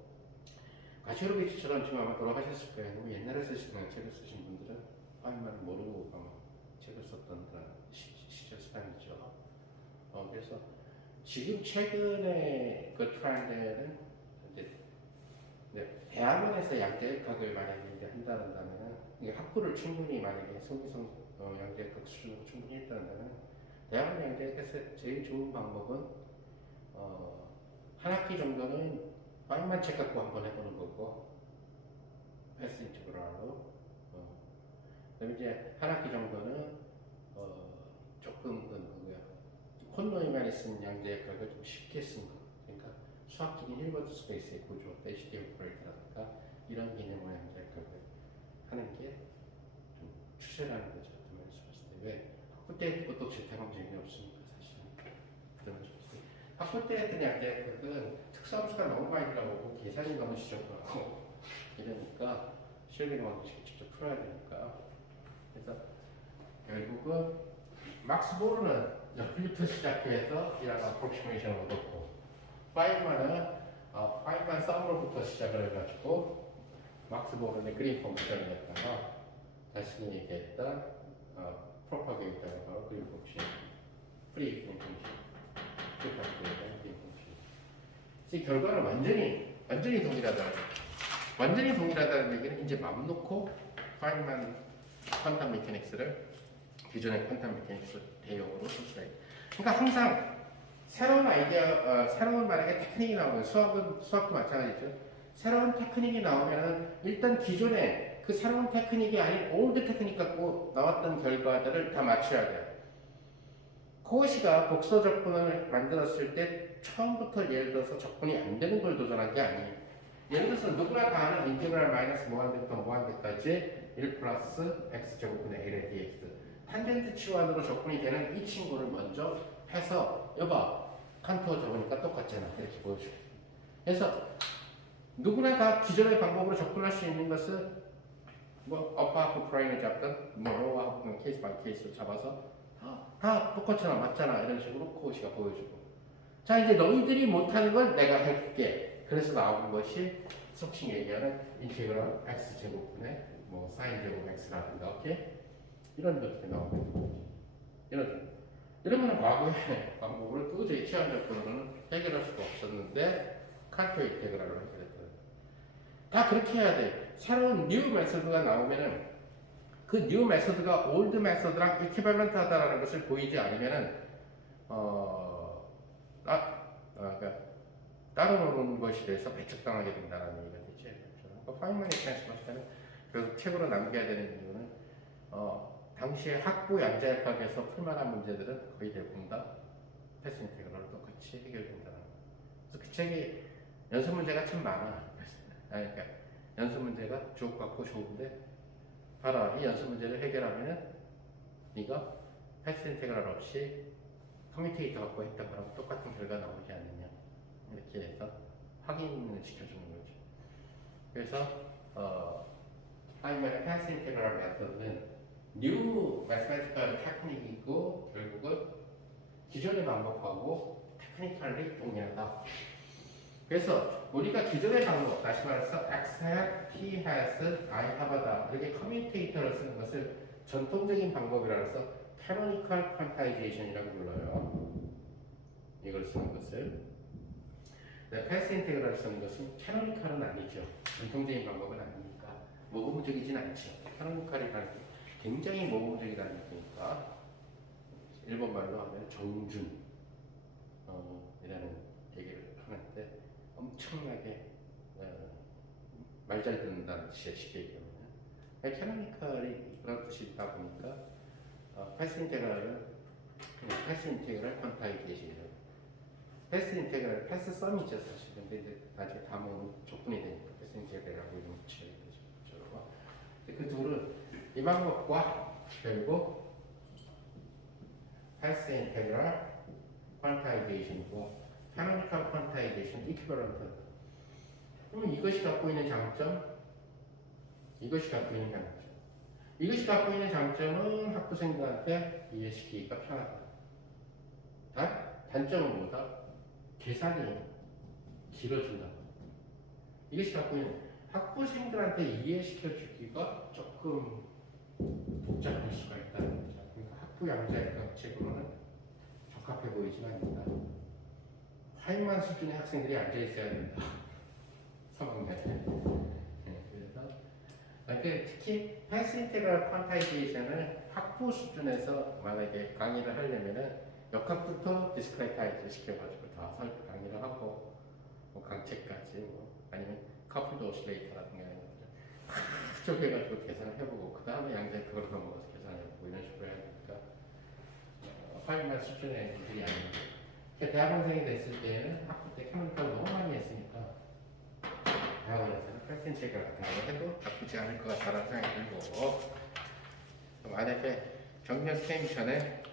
가시올비치처럼 지금 아마 돌아가셨을 거예요. 너무 옛날에 책을 쓰신 분들은 파인만을 모르고 아마 책을 썼던 그런 시절 사람이죠. 그래서 지금 최근에 그 트렌드는 이제 대학원에서 양자역학을 만약에 이제 한다면 학부를 충분히 만약에 송기성 양자역학 수준으로 충분히 했다면 대학원 양자역학에서 제일 좋은 방법은 한 학기 정도는 파인만 책 갖고 한번 해보는 거고 패스 인티그랄로 그다음에 이제 한 학기 정도는 조금 콘노이만이 쓴 양자역학을 좀 쉽게 쓴 거. 그러니까 수학적인 힐버트 스페이스의 구조, HDF 오퍼레이터라든가 이런 개념의 양자역학을 하는 게 좀 추세라는 거죠. 어떤 면에서 봤을 때 왜 학부 때 그것도 재탕하면 재미없으니까 사실은 그런 거죠. 학부 때 했던 양자역학은 특수함수가 너무 많이 들어가고 계산이 너무 지저분하고 이러니까 실기는 방식을 직접 풀어야 되니까 그래서 결국은 막스 보르는 여기부터 시작해서 이런 어프로시메이션을 얻었고 파인만은 파인만 썸으로부터 시작을 해가지고 막스 보르의 그린 펑션을 했다가 자신이 얘기했던 프로파게이터가 바로 그린 펑션 프리 그린 펑션 프로파게이터 그린 펑션 이 결과는 완전히 동일하다는 얘기는 이제 맘 놓고 파인만 퀀텀 메커닉스를 기존의 퀀텀 메커닉스 대용으로 쓸 요 그러니까 항상 새로운 아이디어, 새로운 만약에 테크닉이 나오면 수학도 마찬가지죠. 새로운 테크닉이 나오면은 일단 기존의 그 새로운 테크닉이 아닌 올드 테크닉 갖고 나왔던 결과들을 다 맞춰야 돼요. 코시가 복서 접근을 만들었을 때 처음부터 예를 들어서 접근이 안 되는 걸 도전한 게 아니에요. 예를 들어서 누구나 다 아는 인테그랄 마이너스 무한대부터 무한대까지 1 플러스 x제곱분의 A의 dx 탄젠트 치환으로 접근이 되는 이 친구를 먼저 해서 여봐 컨투어 적으니까 똑같잖아. 이렇게 보여줘. 그래서 누구나 다 기존의 방법으로 접근할 수 있는 것은 뭐 업하고 프라임을 잡든 뭐 로우하고 케이스 바이 케이스로 잡아서 다 똑같잖아, 맞잖아 이런 식으로 코치가 보여주고. 자 이제 너희들이 못하는 걸 내가 해줄게. 그래서 나온 것이 속칭 얘기하는 인테그럴 x 제곱분의 뭐 사인 제곱 x라든가 오케이? 이런 것들이 나오는 거지. 이러면 과거에 방법으로 도저히 취향적으로는 해결할 수가 없었는데 칸토 인테그랄로 해결했거든. 다 그렇게 해야 돼. 새로운 뉴 메소드가 나오면은 그 뉴 메소드가 올드 메소드랑 이퀴밸런트 하다라는 것을 보이지 않으면은 그러니까 따로 노는 것에 대해서 배척당하게 된다는 얘기가 되죠. 그렇죠? 파인머니 트랜스퍼 때는 결국 책으로 남겨야 되는 이유는 당시에 학부 양자역학에서 풀만한 문제들은 거의 대부분 다 패스 인테그럴로 똑같이 해결된다는 거예요. 그래서 그 책이 연습 문제가 참 많아. 그러니까 연습 문제가 주옥같고 좋은데 봐라, 이 연습 문제를 해결하면은 네가 패스 인테그럴 없이 커뮤테이터 갖고 했던 거랑 똑같은 결과 나오지 않느냐, 이렇게 해서 확인을 시켜주는 거죠. 그래서 파이머니 패스 인테그럴 메서드는 뉴 매스매티컬 테크닉이고 결국은 기존의 방법하고 테크니컬리 동일하다. 그래서 우리가 기존의 방법, 다시 말해서 X hat, T has, I have다 이렇게 커뮤니케이터를 쓰는 것을 전통적인 방법이라 해서 canonical quantization이라고 불러요. 이걸 쓰는 것을. 패스 인테그럴을 쓰는 것은 canonical은 아니죠. 전통적인 방법은 아니니까 모범적이진 않죠. canonical이라는 게 굉장히 모범적이라는 얘기니까 일본말로 하면 정준 이라는 얘기를 하는데 엄청나게 말 잘 듣는다는 뜻이에요. 쉽게 얘기하면. 캐노니컬이 그런 뜻이 있다 보니까 패스 인테그럴은 패스 인테그럴 퀀타이제이션이에요. 패스 인테그럴, 패스 썸이죠 사실. 근데 이제 나중에 다 모으면 조건이 되니까 패스 인테그럴이라고 이름 붙여야 되죠. 그 둘은 이 방법과 결국 패스 인테그럴 퀀타이제이션과 캐노니컬 퀀타이제이션 이퀴벌런트. 그러면 이것이 갖고 있는 장점, 이것이 갖고 있는 장점. 이것이 갖고 있는 장점은 학부생들한테 이해시키기가 편하다. 단점은 뭐다? 계산이 길어진다. 이것이 갖고 있는 학부생들한테 이해시켜주기가 조금 복잡할 수가 있다는 거죠. 그러니까 학부 양자역학 책으로는 적합해 보이진 않는다. 하이만 수준의 학생들이 앉아있어야 된다. 3학년에. 그래서 특히 패스 인테그럴 퀀타이제이션을 학부 수준에서 만약에 강의를 하려면은 역학부터 디스크레타이즈 시켜가지고 다 강의를 하고 뭐 강책까지 뭐 아니면 커플드 오실레이터라든가 이런 것들 다 쪼개가지고 계산을 해보고 그 다음에 양자 그걸 넘어가서 계산해보고 이런 식으로 해야 되니까 파이만 수준의 애들이 아닙니다. 대학원생이 됐을 때는 학부 때 캐논을 너무 많이 했으니까 대학원에서는 패스 인테그럴 같은 거 해도 나쁘지 않을 것 같다는 생각이 들고, 만약에 정년 퇴임 전에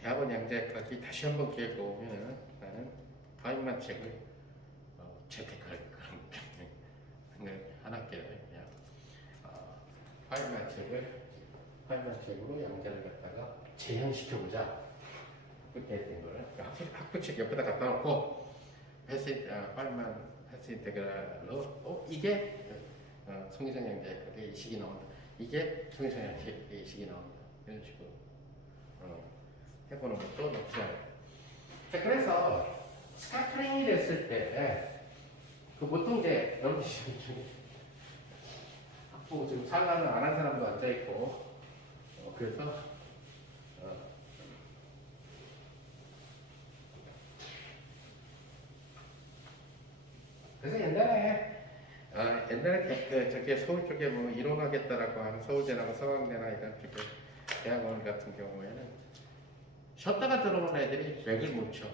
대학원 양자역학이 다시 한번 기회가 오면은 나는 파인만 책을 채택할 그런 한 학기를 그냥 파인만 책으로 양자를 갖다가 재현시켜보자, 그렇게 된 거를 학부책 옆에다 갖다 놓고 파인만 패스 인테그랄로 이게 송희정 양자역학의 이 식이 나온다, 이게 송희정 양자역학의 이 식이 나온다, 이런 식으로 해보는 것도 나쁘지 않아요. 자, 그래서 스카트링이 됐을 때 그 보통 이제 여러분 중에 학부 지금 살라는 안 한 사람도 앉아 있고 그래서 옛날에 저기 서울 쪽에 뭐 이론하겠다라고 하는 서울대나 서강대나 이런 쪽에 대학원 같은 경우에는 쉬었다가 들어오는 애들이 맥을 못 쳐.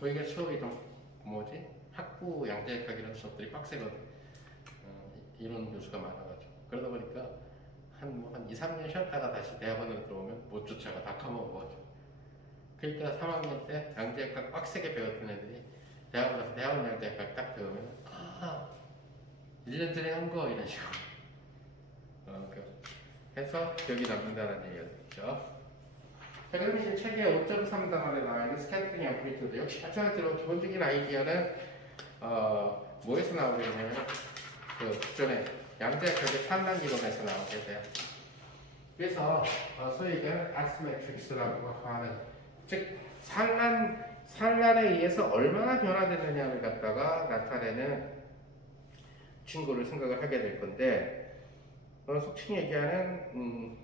그게 수업이 좀 뭐지? 학부 양자역학이라는 수업들이 빡세거든. 이론 교수가 많아가지고. 그러다 보니까 한 2, 3년 쉬었다가 다시 대학원으로 들어오면 못 쫓아가. 다 까먹어가지고. 그러니까 3학년 때 양자역학 빡세게 배웠던 애들이 대학 가서 대학원 양자역학 딱 배우면 1년 전에 한 거 이런 식으로 해서 기억이 남는다는 얘기였죠. 자, 그럼 이제 책의 5.3 단원에 나와 있는 스캔트링 앰플리튜드 역시 마찬가지로 기본적인 아이디어는 뭐에서 나오게 되냐면 그 기존의 양자역학의 산란 이론에서 나오게 돼요. 그래서 소위 얘기하는 X 매트릭스라고 하는 즉 산란에 의해서 얼마나 변화되느냐를 갖다가 나타내는 친구를 생각을 하게 될 건데 속칭 얘기하는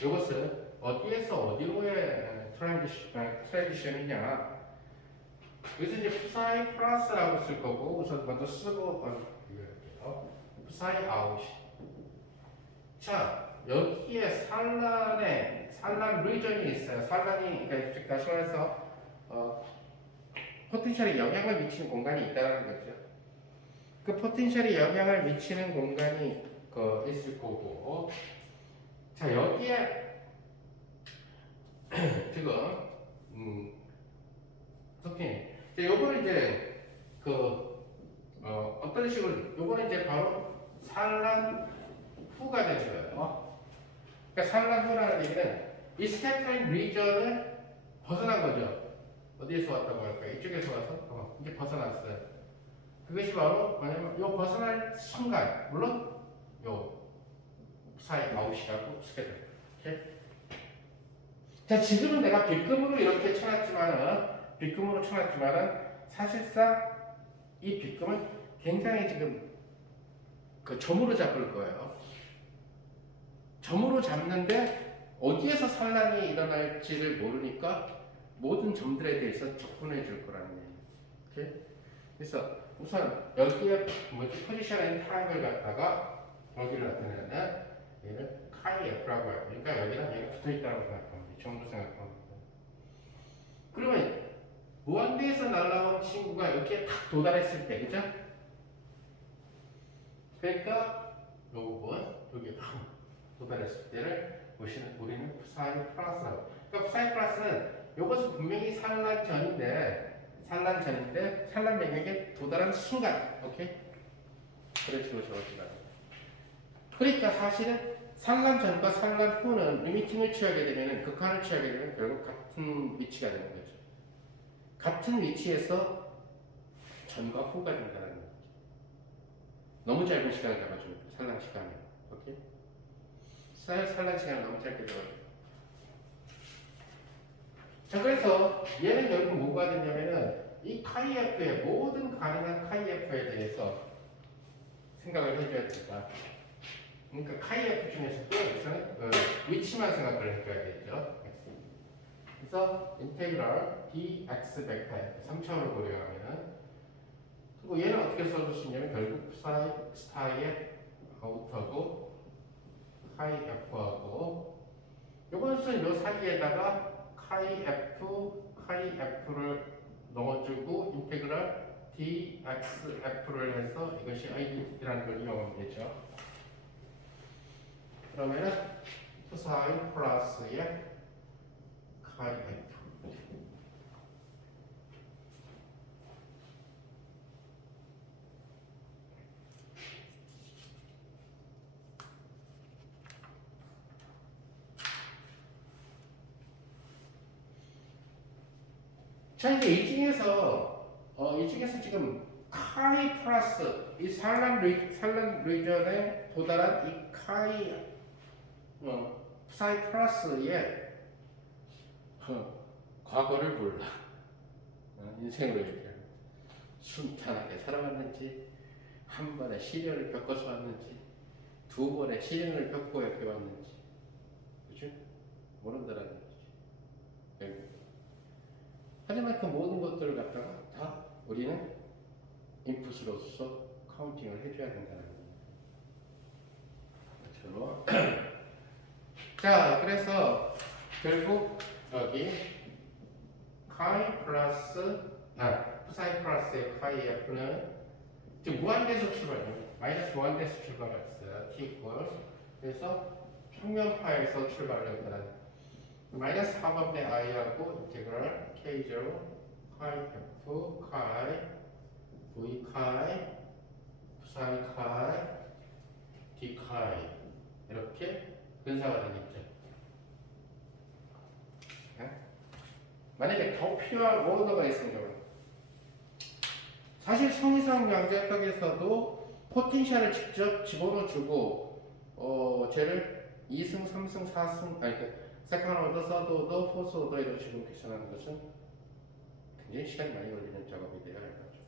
이것은 어디에서 어디로의 트랜지션이냐. 그래서 이제 푸사이 플러스라고 쓸 거고 우선 먼저 쓰고 푸사이 아웃. 자, 여기에 산란 리전이 있어요. 산란이 그러니까 즉 다시 말해서 포텐셜에 영향을 미치는 공간이 있다는 거죠. 그 포텐셜이 영향을 미치는 공간이 있을 거고, 자 여기에 지금 석진, 요거는 이제 어떤 식으로 요거는 이제 바로 산란 후가 되는 거예요. 그러니까 산란 후라는 얘기는 이 스캐터링 리전을 벗어난 거죠. 어디에서 왔다고 할까요? 이쪽에서 와서 이제 벗어났어요. 그것이 바로 뭐냐면 요 벗어날 순간, 물론 요 사이 아웃이라고 스캐터. 오케이? 자, 지금은 내가 빗금으로 이렇게 쳐놨지만은 사실상 이 빗금은 굉장히 지금 점으로 잡을 거예요. 점으로 잡는데 어디에서 산란이 일어날지를 모르니까 모든 점들에 대해서 접근해 줄 거라는 얘기예요. 오케이? 그래서 우선 여기에 포지션 앤 타임을 갖다가 여기를 나타내는 얘를 카이 F라고 해요. 그러니까 여기랑 얘가 붙어 있다고 생각하면 돼. 점으로 생각하면 돼. 그러면 무한대에서 날라온 친구가 여기에 딱 도달했을 때, 그죠? 그러니까 이 부분 여기에 딱 도달했을 때를 우리는 푸사이 플러스라고. 그러니까 푸사이 플러스는 이것은 분명히 산란 전인데 산란 영역에 도달한 순간, 오케이? 그런 식으로 적어주라. 그러니까 사실은 산란 전과 산란 후는 리미팅을 취하게 되면 극한을 취하게 되면 결국 같은 위치가 되는 거죠. 같은 위치에서 전과 후가 된다는 거죠. 너무 짧은 시간을 잡아줍니다. 산란 시간이. 오케이? 산란 시간을 너무 짧게 잡아줍니다. 자, 그래서 얘는 결국 뭐가 되냐면은 이 카이F의 모든 가능한 카이F에 대해서 생각을 해줘야 된다. 그러니까 카이F 중에서도 우선 위치만 생각을 해줘야 되죠. 그래서 인테그럴 dx 벡터 3차원을 고려하면은 그리고 얘는 어떻게 써줄 수 있냐면 결국 스타의 아우터고 카이F하고 이것은 요 사이에다가 카이F를 넣어주고 인테그럴 dxf를 해서 이것이 아이덴티티라는 걸 이용하면 되죠. 그러면은 푸사인 플러스의 카이F. 자, 이제 이 중에서 지금 카이 플러스 이 산란 리전에 도달한 이 푸사이 플러스의 과거를 몰라. 인생으로 얘기하면 순탄하게 살아왔는지, 한 번의 시련을 겪어서 왔는지, 두 번의 시련을 겪고 여기 왔는지, 그죠? 모른다라는 거지. 하지만 그 모든 것들을 갖다가 다 우리는 인풋으로서 카운팅을 해줘야 된다는 거예요. 자, 그래서 결국 여기 카이 플러스 푸사이 플러스의 카이 F는 지금 무한대에서 출발해요. 마이너스 무한대에서 출발했어요. T equals. 그래서 평면파에서 출발했다는 마이너스 4번의 i하고 인테그랄 k0 카이 f 카이 v 카이 사인 카이 d 카이 이렇게 근사가 되겠죠. 네? 만약에 더 필요한 오더가 있으면 사실 성이상 양자역학에서도 포텐셜을 직접 집어넣어주고 쟤를 2승, 3승, 4승 아니 세컨 오더, 서드 오더, 포스 오더 이런 식으로 계산하는 것은 굉장히 시간이 많이 걸리는 작업이 돼야 할 거죠.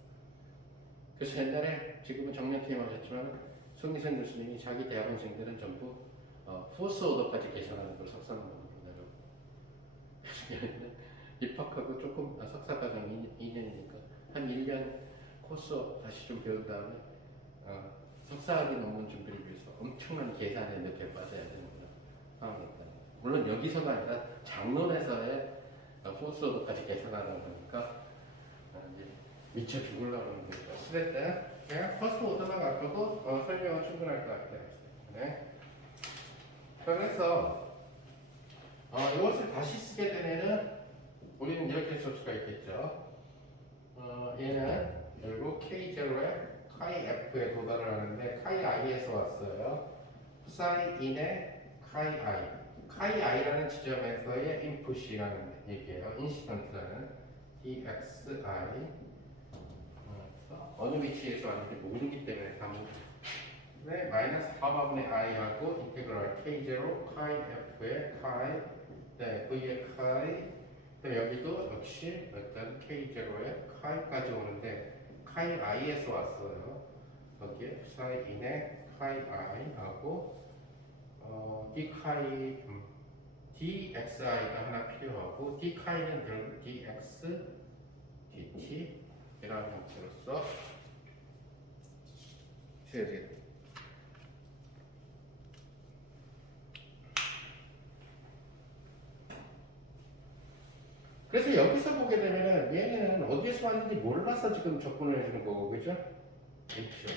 그래서 옛날에 지금은 정년퇴임 하셨지만 손기선 교수님이 자기 대학원생들은 전부 포스 오더까지 계산하는 걸 석사논문으로 내려고 입학하고 조금 석사 과정 2년이니까 한 1년 코스 다시 좀 배운 다음에 석사학위 논문 준비를 위해서 엄청난 계산에 몇개 빠져야 되는구나 상황이 있다. 물론 여기서가 아니라 장론에서의 포스 오더까지 계산하는 거니까 이제 미쳐 죽으려고 하는 거니까 스레 때 그냥 포스 오더만 갖고도 설명은 충분할 것 같아요. 네. 그래서 이것을 다시 쓰게 되면은 우리는 이렇게 쓸 수가 있겠죠. 얘는 결국 K0에 카이 F에 도달을 하는데 카이 I에서 왔어요. 사인 인의 카이 I. 카이 I라는 지점에서의 인풋이라는 얘기예요. 인시던트라는 dxi. 어느 위치에서 왔는지 모르기 때문에 다 네, 마이너스 4분의 i하고 인테그랄 k0 카이 f의 카이 네, v의 카이 여기도 역시 어떤 k0의 카이까지 오는데 카이 i에서 왔어요. 거기에 사인의 카이 i하고 d 카이 dxi가 하나 필요하고 d 카이는 결국 dx dt 이라는 형태로서 쓰여지게 됩니다. 그래서 여기서 보게 되면은 얘는 어디에서 왔는지 몰라서 지금 접근을 해주는 거고, 그죠? 그렇죠.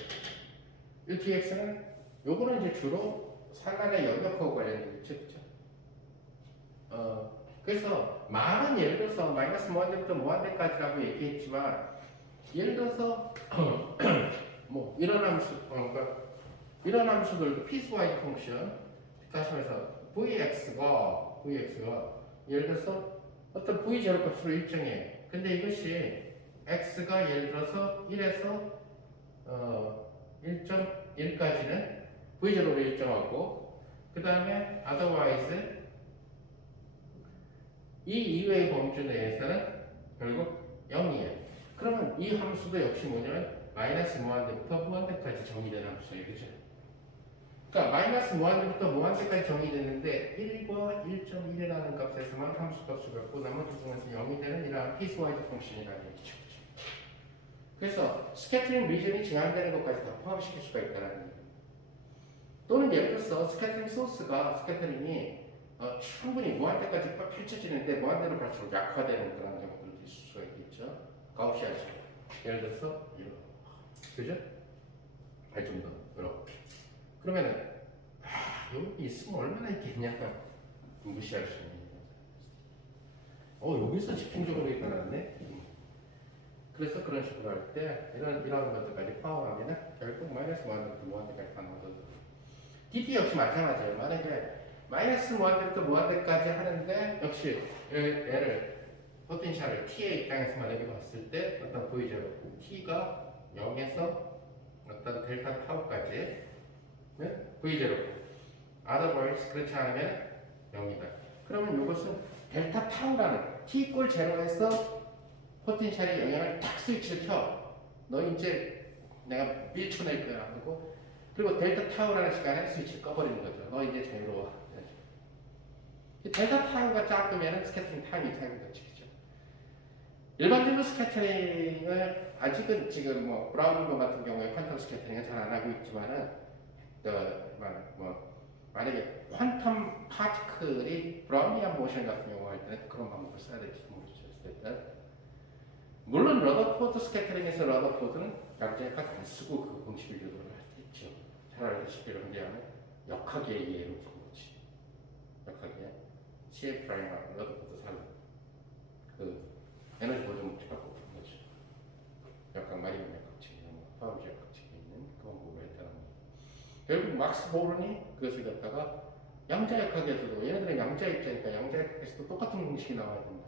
이 dx는 요거는 이제 주로 산란의 연력하고 관련되겠죠, 그죠? 그래서 말은 예를 들어서 마이너스 무한대부터 무한대까지라고 얘기했지만 예를 들어서 뭐 이런 함수, 그러니까 이런 함수들도 피스와이즈 펑션 다시 말해서 vx가 예를 들어서 어떤 v 제로값으로 일정해. 근데 이것이 x가 예를 들어서 1에서 1.1까지는 v 제로로 일정하고 그 다음에 otherwise 이 이외의 범주 내에서는 결국 0이에요. 그러면 이 함수도 역시 뭐냐면 마이너스 무한대부터 무한대까지 정의된 함수예요. 그죠? 그러니까 마이너스 무한대부터 무한대까지 정의되는데 1과 1.1이라는 값에서만 함수값을 갖고 나머지 부분에서 0이 되는 이러한 피스와이즈 펑션이라는 얘기죠. 그래서 스캐터링 리전이 제한되는 것까지 다 포함시킬 수가 있다는 얘기예요. 또는 예를 들어서 스캐터링 소스가 스캐터링이 충분히 무한대까지 펼쳐지는데 무한대로 갈수록 약화되는 그런 경우들도 있을 수가 있겠죠. 가우시아식. 예를 들어서 이런, 그죠? 발전도 이렇게. 그러면은 여기 있으면 얼마나 있겠냐 무시할 수 있는. 여기서 집중적으로 일어났네. 그래서 그런 식으로 할 때 이런 것들까지 포함하면은 결국 마이너스 무한대부터 무한대까지 가는 거거든요. dt 역시 마찬가지예요. 만약에 마이너스 무한대부터 무한대까지 하는데 역시 얘를 포텐셜을 t의 입장에서 만약에 봤을 때 어떤 v제로 t가 0에서 어떤 델타 타우까지 네? v제로 otherwise 그렇지 않으면 0이다. 그러면 이것은 델타 타우라는 t 꼴 제로에서 포텐셜의 영향을 딱 스위치를 켜. 너 이제 내가 밀쳐낼 거야 하고 그리고 델타 타우라는 시간에 스위치를 꺼버리는 거죠. 너 이제 자유로워. 델타 타우가 작으면 스캐터링 타임이 작은 거죠. 일반적으로 스캐터링을 아직은 지금 뭐 브라운 같은 경우에 퀀텀 스캐터링은 잘 안 하고 있지만은 만약에 퀀텀 파티클이 브라우니안 모션 같은 경우 할 때는 그런 방법을 써야 될지 모르죠. 일단 물론 러더포드 스캐터링에서 러더포드는 양자역학 안 쓰고 그 공식을 유도를 했죠. 잘 알다시피 이런 게 역학의 예로 본 거지. 역학의 CA 프라임하고 이것도 사는 그 에너지 보존 물질하고 그런 거죠. 약간 마리오 맥박칙 이런 거, 파우지 맥박칙에 있는 그런 부분을 했다는 거죠. 결국 막스 보른이 그것을 갖다가 양자역학에서도 얘네들은 양자 입자니까 양자역학에서도 똑같은 공식이 나와야 된다.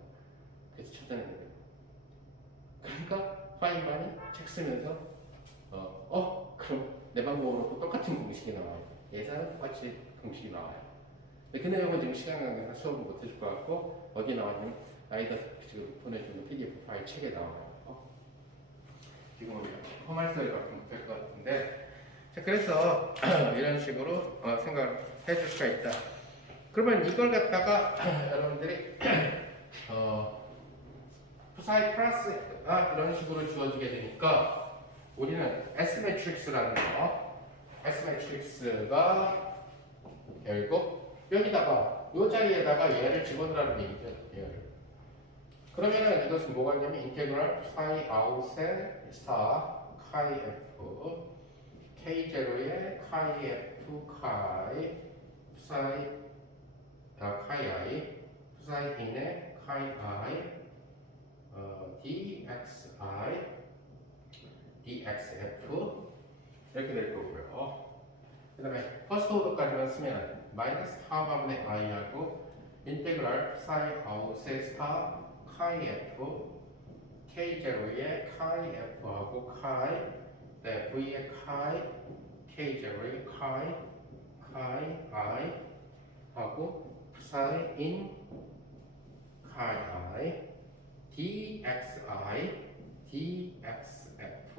그래서 찾아내야 돼요. 그러니까 파인만이 책 쓰면서 그럼 내 방법으로 또 똑같은 공식이 나와요. 예상은 똑같이 공식이 나와요. 근데 그 내용은 지금 시간 관계상 수업을 못 해줄 것 같고 어디 나왔냐면 아이다 지금 보내주는 PDF 파일 책에 나와요. 지금 우리가 험할서에 갖고 못할 것 같은데 자, 그래서 이런 식으로 생각을 해줄 수가 있다. 그러면 이걸 갖다가 여러분들이 푸사이 플러스가 이런 식으로 주어지게 되니까 우리는 S 매트릭스라는 거, S 매트릭스가 결국 여기다가 이 자리에다가 얘를 집어넣으라는 얘기죠. 얘를. 그러면은 이것은 뭐가 있냐면 인테그랄 파이 아웃의 스타 카이 F K0의 카이 F 카이 푸사이 카이 I 푸사이 인의 카이 I dxi dxf 이렇게 될 거고요. 그 다음에 퍼스트 오더까지만 쓰면 마이너스 하반의 i하고 인테그랄 사이 아웃의 스타 카이 f k0의 카이 f하고 카이 네, v의 카이 k0의 카이 i 하고 사이 인 카이 i dxi, dxf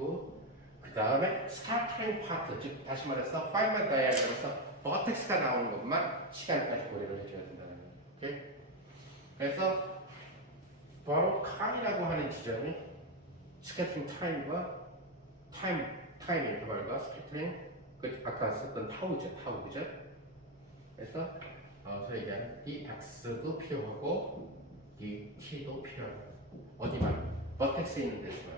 그 다음에 스타트링 파트 즉 다시 말해서 파이만 다이아그램에서 버텍스가 나오는 것만 시간까지 고려를 해줘야 된다는 거예요. 오케이? 그래서 바로 카이라고 하는 지점이 스캐터링 타임과 타임 인터벌과 스캐터링 그 아까 썼던 타우죠 그죠? 그래서 저희가 dx도 필요하고 dt도 필요하고 어디만? 버텍스에 있는 데서만.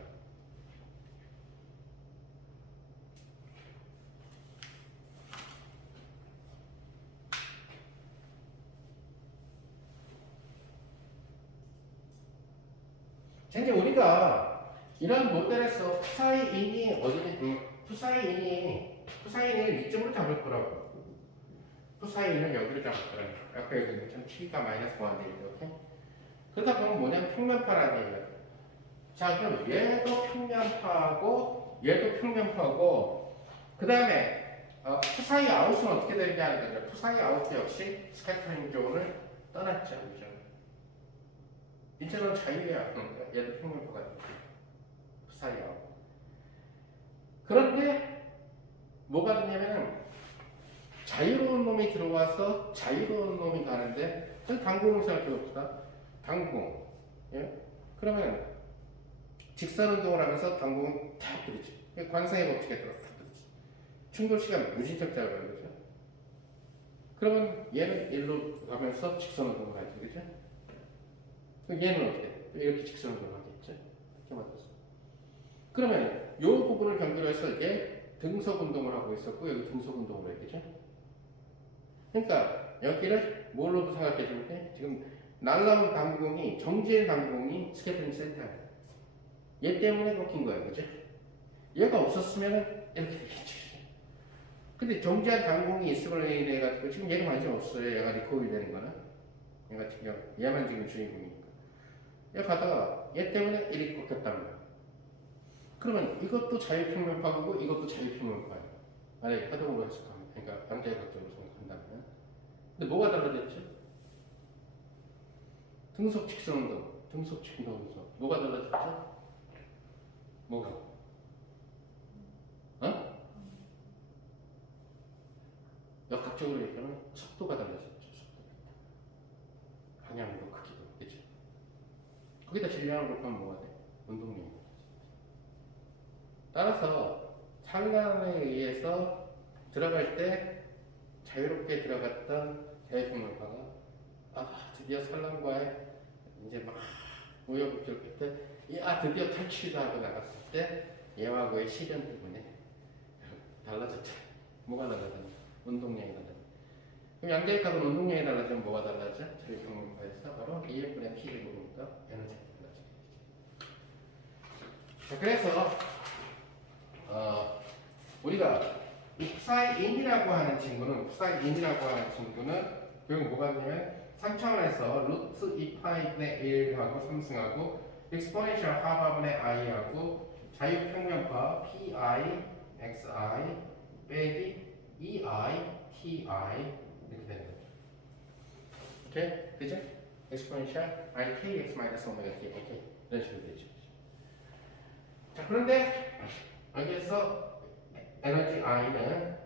자, 이제 우리가 이런 모델에서 푸사이인이 어디니? 푸사이인을 이점으로 잡을 거라고. 푸사이인을 여기로 잡을 거라고. 아까 여기 참 t가 마이너스 1돼 이렇게. 그러다 보면 뭐냐면 평면파라는 얘기야. 자, 그럼 얘도 평면파고 얘도 평면파고 그 다음에 푸사이 아웃은 어떻게 되느냐는 거죠. 푸사이 아웃 역시 스캐터링 존을 떠났죠. 그죠? 이제는 자유야. 그러니까 얘도 평면파가 되고 푸사이 아웃. 그런데 뭐가 되냐면 자유로운 놈이 들어와서 자유로운 놈이 가는데 당공을 생각해 봅시다. 당공. 예? 그러면 직선 운동을 하면서 당공은 탁 부딪혀. 관성의 법칙에 따라서 탁 부딪혀. 충돌 시간 무진적 짧아요. 그죠? 그러면 얘는 일로 가면서 직선 운동을 하죠. 그죠? 그럼 얘는 어떻게 돼? 이렇게 직선 운동을 하겠죠? 이렇게 맞았어. 그러면 이 부분을 경계로 해서 얘 등속 운동을 하고 있었고 여기 등속 운동을 했겠죠? 그러니까 여기를 뭘로 생각해 줄 때 지금 날라온 당공이 정지의 당공이 스캐터링 센터야. 얘 때문에 꺾인 거야, 그죠? 얘가 없었으면 이렇게 되겠죠. 근데 정지한 당공이 있음을 인해 가지고 지금 얘가 관심 없어요. 얘가 리코일 되는 거는. 얘가 지금 얘만 지금 주인공이니까. 얘 가다가 얘 때문에 이렇게 꺾였단 말이야. 그러면 이것도 자유평면파고 이것도 자유평면파야. 만약에 하동으로 해석하면, 그러니까 양자역학적으로 생각한다면. 근데 뭐가 달라졌죠? 등속 직선운동, 등속 직선운동. 뭐가 달라졌죠? 뭐가? 역학적으로 얘기하면 속도가 달라졌죠. 속도가. 방향도 크기도, 그렇죠? 거기다 질량을 곱하면 뭐가 돼? 운동량이. 따라서 산란에 의해서 들어갈 때 자유롭게 들어갔던 자유평면파가 드디어 산란과의 이제 막 우여곡절 끝에 드디어 탈출이다 하고 나갔을 때 얘하고의 시련 때문에 달라졌죠. 뭐가 달라졌냐? 운동량이 달라졌죠. 그럼 양자역학은 운동량이 달라지면 뭐가 달라져? 자유평면파에서 바로 EF분의 P제곱이니까 에너지가 달라지게 되죠. 자, 그래서 우리가 이 psi인이라고 하는 친구는 결국 뭐가 되냐면 3차원에서 루트 2파이분의 1하고 3승하고 익스포넨셜 하바분의 i하고 자유평면파 pi xi 빼기 ei ti 이렇게 되는 거죠. 오케이? 그죠? 익스포넨셜 ikx 마이너스 오메가 t 오케이 이런 식으로 되죠. 자, 그런데 여기에서 에너지 i는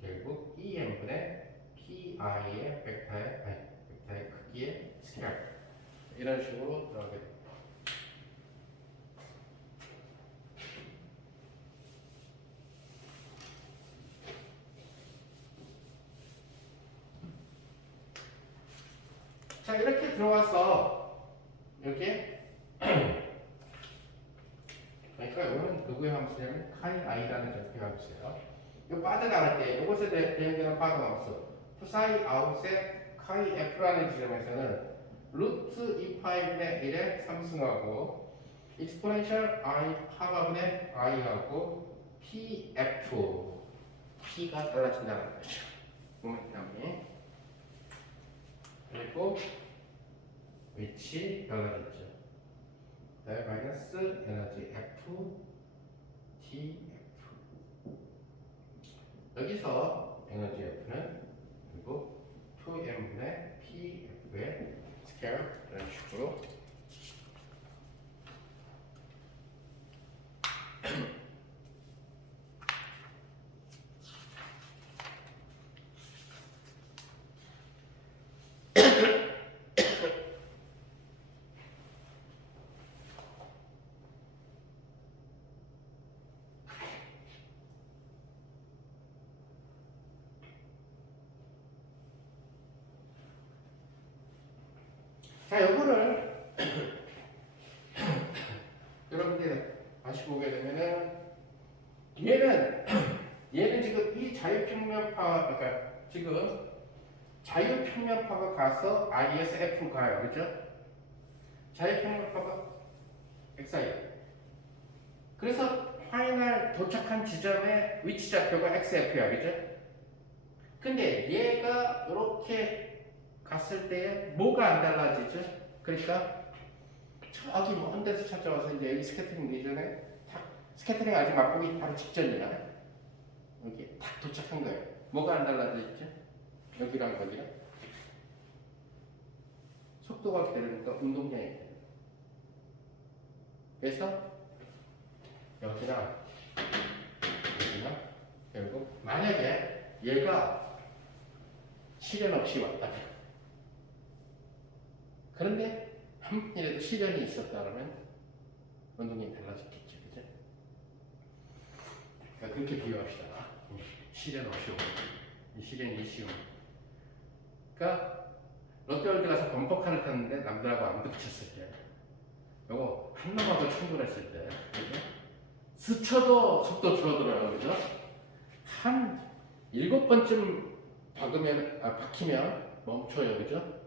결국 em분의 pi의 벡터의 크기의 스케일 이런 식으로 들어가게 됩니다. 자, 이렇게 들어와서 이렇게 그러니까 이거는 누구의 함수냐면 카이 i라는 전체 함수예요. 이거 빠져나갈 때 이것에 대응되는 빠져나왔어. 푸사이 아웃의 카이 f라는 지점에서는 루트 2파이분의 1에 3승하고 익스포넨셜 i 하바분의 i하고 pf p가 달라진다는 거죠. 모멘텀이 그리고 위치 달라졌죠. 그다음에 마이너스 에너지 F, T, F. 여기서 에너지 F는 그리고 2m분의 PF의 스케일 이런 식으로 자, 요거를 여러분들 다시 보게 되면은 얘는 지금 이 자유평면파 그러니까 지금 자유평면파가 가서 i에서 f로 가요, 그죠? 자유평면파가 xi. 그래서 파이널 도착한 지점의 위치 좌표가 xf야, 그죠? 근데 얘가 이렇게 갔을 때 뭐가 안 달라지죠? 그러니까 저기 먼 데서 찾아와서 이제 여기 스캐터링 리전에 딱 스캐터링 아직 맛보기 바로 직전이야. 여기 딱 도착한 거예요. 뭐가 안 달라져 있죠? 여기랑 거기랑 속도가 기다리니까 운동량이 돼요. 그래서 여기랑 결국 만약에 얘가 시련 없이 왔다. 그런데 한 번이라도 시련이 있었다면 운동이 달라졌겠죠, 그죠? 그러니까 그렇게 비유합시다. 시련 없이 오고 이 시련이 쉬운. 그러니까 롯데월드 가서 범퍼카를 탔는데 남들하고 안 부딪혔을 때, 요거 한 놈하고 충돌했을 때, 그죠? 스쳐도 속도 줄어들어요, 그죠? 한 7번쯤 박히면 멈춰요, 그죠?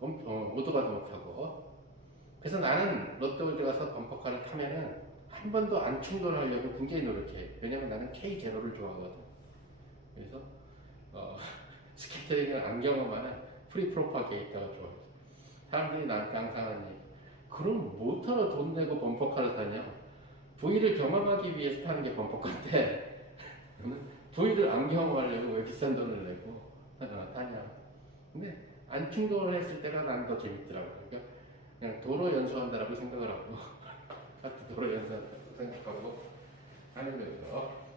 오토바도 못하고. 그래서 나는 롯데월드 가서 범퍼카를 타면은 한 번도 안 충돌하려고 굉장히 노력해. 왜냐면 나는 K0를 좋아하거든. 그래서 스케이트링을 안 경험하는 프리프로파게이터가 좋아해. 사람들이 나한테 항상 하는 얘기. 그럼 모터로 돈 내고 범퍼카를 타냐? V를 경험하기 위해서 타는 게 범퍼카인데 V를 안 경험하려고 왜 비싼 돈을 내고 타냐? 근데 안 충돌했을 때가 난 더 재밌더라고요. 그러니까 그냥 도로 연수한다라고 생각을 하고 도로 연수한다고 생각하고 하는 거죠.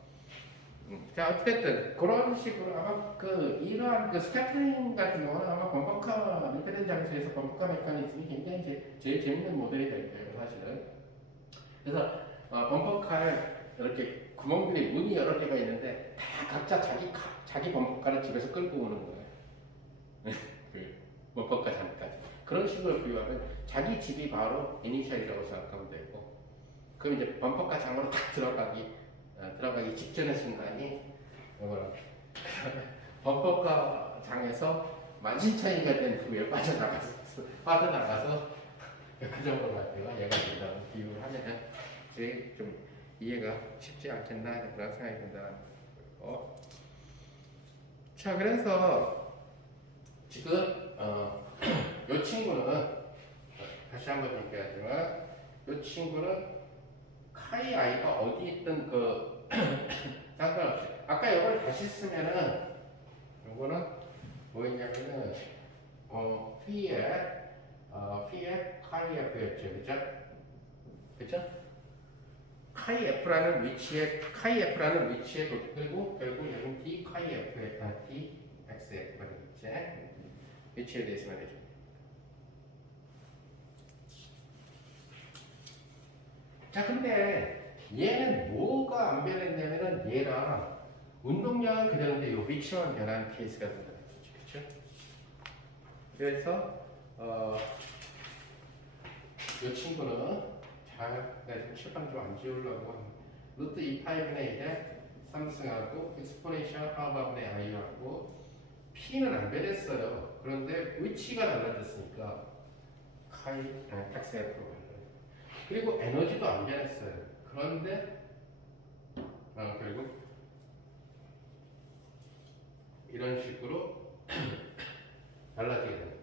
자, 어쨌든 그런 식으로 아마 이러한 스태프링 같은 경우는 아마 범퍼카 밀폐된 장소에서 범퍼카 메커니즘이 굉장히 제일 재밌는 모델이 될 거예요, 사실은. 그래서 범퍼카에 이렇게 구멍들이 문이 여러 개가 있는데 다 각자 자기 범퍼카를 집에서 끌고 오는 거예요. 그 범퍼카 장까지. 그런 식으로 비유하면 자기 집이 바로 이니셜이라고 생각하면 되고, 그럼 이제 범퍼카 장으로 딱 들어가기 직전의 순간이 이거는 범퍼카장에서 만신창이가 된 후에 빠져나가서 그 정도 갈 때가 얘가 된다는 비유를 하면 제일 좀 이해가 쉽지 않겠나 그런 생각이 든다는 거. 자, 그래서 지금 이 친구는 다시 한번 얘기하지만 이 친구는 카이 아이가 어디 있든 그 상관없이 아까 이걸 다시 쓰면은 이거는 뭐였냐면은 P에 카이 F였죠, 그죠? 그죠? 카이 F라는 위치에 그리고 결국 여기 D 카이 F에 D X F가 되겠지? 위치에 대해서 말이죠. 자, 근데 얘는 뭐가 안 변했냐면은 얘랑 운동량은 그대로인데 요 위치만 변한 케이스가 된다는 거죠. 그렇죠? 그래서 이 친구는 내가 칠판 좀 안 지우려고 하는 루트 2파이분의 1에 3승하고 엑스포넨셜 하바분의 i하고 p는 안 변했어요. 그런데 위치가 달라졌으니까 탁스F로 가요. 그리고 에너지도 안 변했어요. 그런데 결국 이런 식으로 달라지게 됩니다.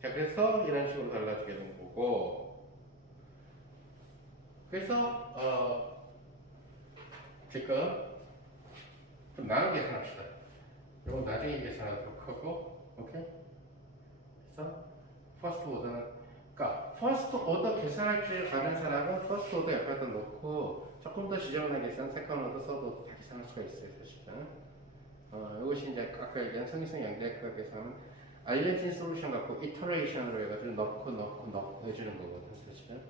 자, 그래서 이런 식으로 달라지게 된 거고, 그래서 지금 좀 나눠 계산합시다. 이건 나중에 계산하도록 하고, 오케이? 그래서 퍼스트 오더는, 그러니까 퍼스트 오더 계산할 줄 아는 사람은 퍼스트 오더 옆에다 놓고 조금 더 지저분한 계산, 세컨 오더 써도 다 계산할 수가 있어요, 사실은. 이것이 이제 아까 얘기한 성립성 양대역학 계산은 알려진 솔루션 갖고 이터레이션으로 해가지고 넣고 해주는 거거든, 사실은.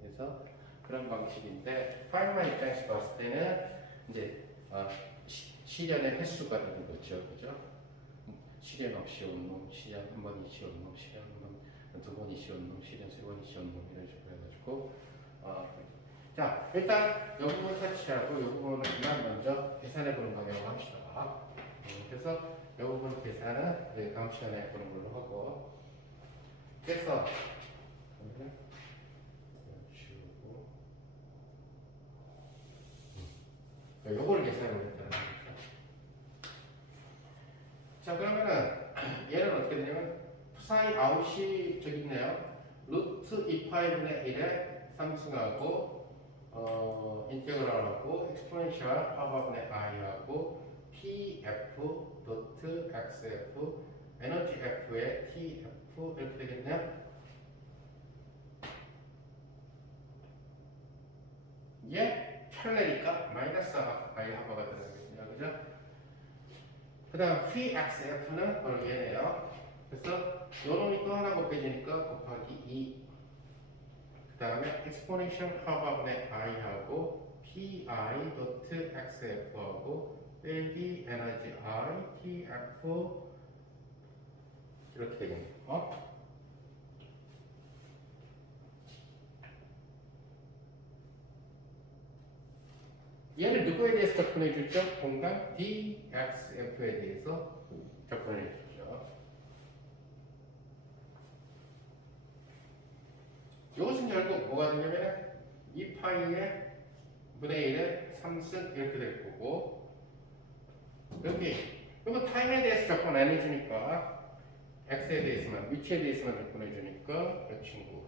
그래서 그런 방식인데 파이마 입장에서 봤을 때는 이제 시련의 횟수가 되는 거죠, 그죠? 시련 없이 온 놈, 시련 한 번 이치 온 놈, 시련 두 번 이치 온 놈, 시련 세 번 이치 온 놈 이런 식으로 해가지고 자, 일단 이 부분 터치하고 이 부분은 그냥 먼저 계산해 보는 방향으로 합시다. 그래서 이 부분 계산은 다음 시간에 보는 걸로 하고, 그래서 지우고 요거를 계산해 보겠다는 거죠. 자, 그러면은 얘는 어떻게 되냐면 사인 아웃이 저기 있네요. 루트 2파이분의 1에 3승하고 인테그랄하고 엑스포넨셜 하바분의 i하고 pf 도트 xf 에너지 f의 tf 이렇게 되겠네요. 얘 펠레니까 마이너스 i 하바가 들어가겠습니다. 그죠? 그 다음 pxf는 바로 얘네요. 그래서 요 놈이 또 하나 곱해지니까 곱하기 2. 그 다음에 exponential 하바분의 i하고 pi 도트 xf하고 빼기 에너지 i tf 이렇게 되겠네요. 얘를 누구에 대해서 접근해 주죠? 공간 dxf에 대해서 접근해 주죠. 이것은 결국 뭐가 되냐면 2파이의 분의 1에 3승 이렇게 될 거고, 여기 이거 타임에 대해서 접근 안 해주니까 x에 대해서만, 위치에 대해서만 접근해 주니까 이 친구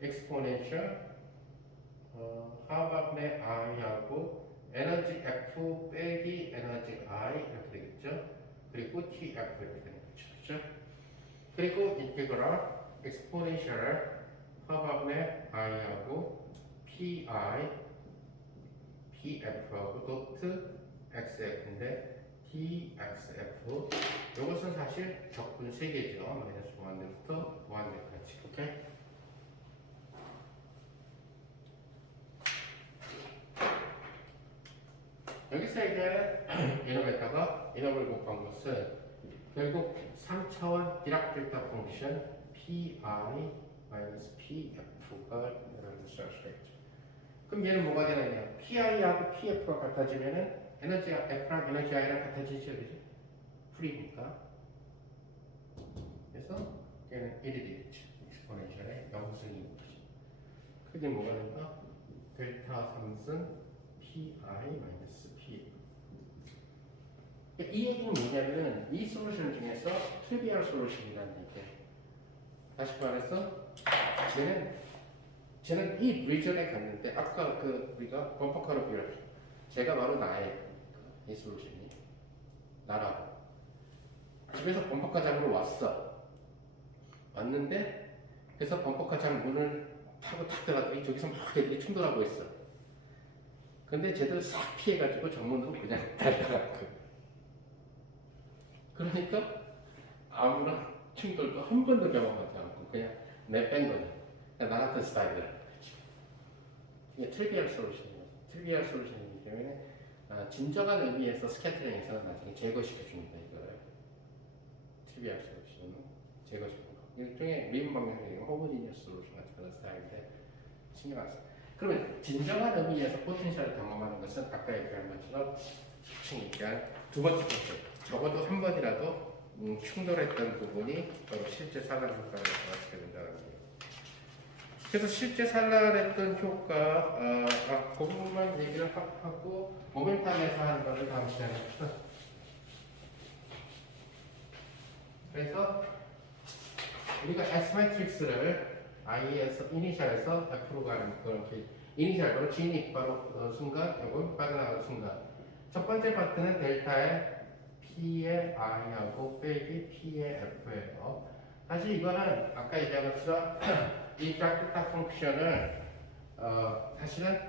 엑스포넨셜 하바분의 i하고 에너지 f 빼기 에너지 i 이렇게 되겠죠. 그리고 tf 이렇게 되는 거죠. 그렇죠? 그리고 인테그랄 엑스포넨셜 하바분의 i하고 pi pf하고 도트 xf인데 dxf 이것은 사실 적분 3개죠. 마이너스 무한대부터 무한대까지. 오케이? 여기서 이제 이놈에다가 이놈을 곱한 것은 결국 3차원 디락 델타 펑션 pi 마이너스 PF가 이렇게 쓸 수가 있죠. 그럼 얘는 뭐가 되느냐? PI하고 PF가 같아지면은 에너지 F랑 에너지 I랑 같아지죠, 그죠? 풀이니까. 그래서 얘는 1이 되겠죠. 익스포넨셜의 영승인 거죠. 그게 뭐가 된다? 델타 3승 PI 마이너스 P. 이 얘기는 뭐냐면은 이 솔루션 중에서 트리비얼 솔루션이라는 얘기예요. 다시 말해서 쟤는 이 리전에 갔는데 아까 그 우리가 범퍼카로 비교했죠. 제가 바로 나의 이 솔루션이 나라고 집에서 범퍼카 잡으러 왔는데 그래서 범퍼카 잡 문을 타고 탁 들어갔더니 저기서 막 애들이 충돌하고 있어. 근데 쟤들 싹 피해가지고 정문으로 그냥 달려가고. 그러니까 아무런 충돌도 한 번도 경험하지 않고 그냥 내뺀 거냐. 나 같은 스타일이라. 이게 트리비얼 솔루션이에요. 트리비얼 솔루션이기 때문에 진정한 의미에서 스캐터링에서는 나중에 제거시켜줍니다. 이거를. 트리비얼 솔루션은 제거시키는 거. 일종의 리은 방향의 호모지니어스 솔루션 같은 그런 스타일인데 신경 안 써. 그러면 진정한 의미에서 포텐셜을 경험하는 것은 아까 얘기한 것처럼 특징이 얘기한 두 번째 것들. 적어도 한 번이라도 충돌했던 부분이 바로 실제 산란 효과를 나타내게 된다는 거예요. 그래서 실제 산란했던 효과, 그 부분만 얘기를 하고 모멘텀에서 하는 것을 다음 시간에 합시다. 그래서 우리가 S 매트릭스를 I에서 이니셜에서 F로 가는 그런 이니셜 바로 진입 바로 순간 혹은 빠져나가는 순간 첫 번째 파트는 델타의 P의 I하고 빼기 P의 F예요. 사실 이거는 아까 얘기한 것처럼 이 짝짓탁 펑션을 사실은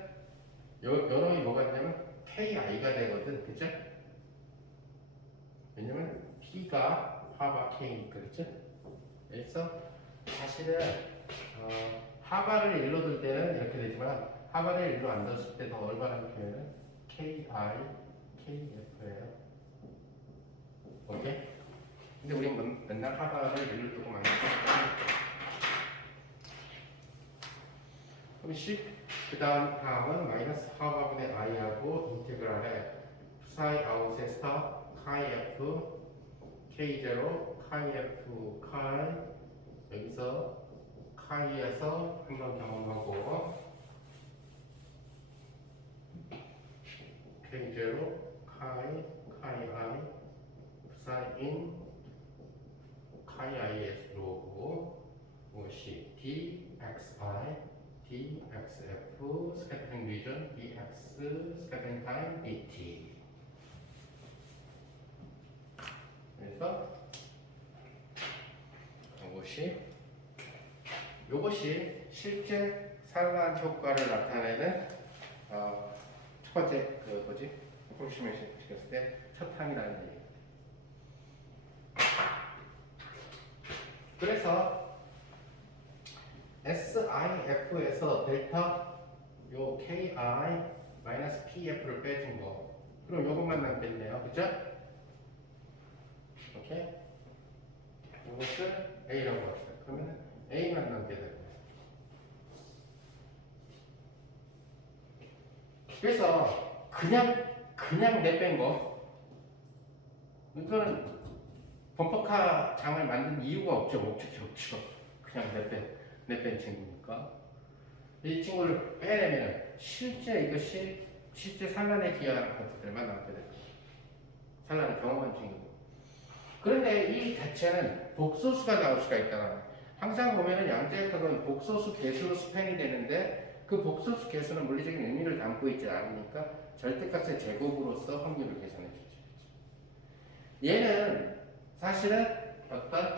요 놈이 뭐가 있냐면 KI가 되거든, 그죠? 왜냐면 P가 하바 K니까, 그죠? 그래서 사실은 하바를 일로 둘 때는 이렇게 되지만 하바를 일로 안 뒀을 때 더 올바른 표현은 KI, KF예요. 오케이? 근데 우리는 맨날 하바를 일로 두고 만들고 그럼 10, 그 다음은 마이너스 하바분의 i하고 인테그랄에 psi 아웃의 스타 카이 f k0 카이 f 카이 여기서 카이에서 한번 경험하고 k0 카이 i psi in 카이 i에서 오고 무엇이 dxi dxf 스캐터링 리전 dx 스캐터링 타임 dt. 그래서 요것이 실제 산란 효과를 나타내는 첫 번째 그 뭐지 프로시메이션 시켰을 때 첫 항이라는 얘기예요. 그래서 SIF에서 델타 요 KI 마이너스 PF를 빼준 거. 그럼 요것만 남겠네요. 그죠? 오케이? 이것을 A라고 합시다. 그러면 A만 남게 됩니다. 그래서 그냥 내뺀 거 이거는 범퍼카 장을 만든 이유가 없죠. 목적이 없죠. 그냥 내뺀 친구니까. 이 친구를 빼내면 실제 이것이 실제 산란에 기여하는 파트들만 남게 됩니다. 산란을 경험한 친구. 그런데 이 자체는 복소수가 나올 수가 있다. 항상 보면은 양자역학은 복소수 개수로 스팬이 되는데 그 복소수 개수는 물리적인 의미를 담고 있지 않으니까 절대값의 제곱으로서 확률을 계산해 주죠. 얘는 사실은 어떤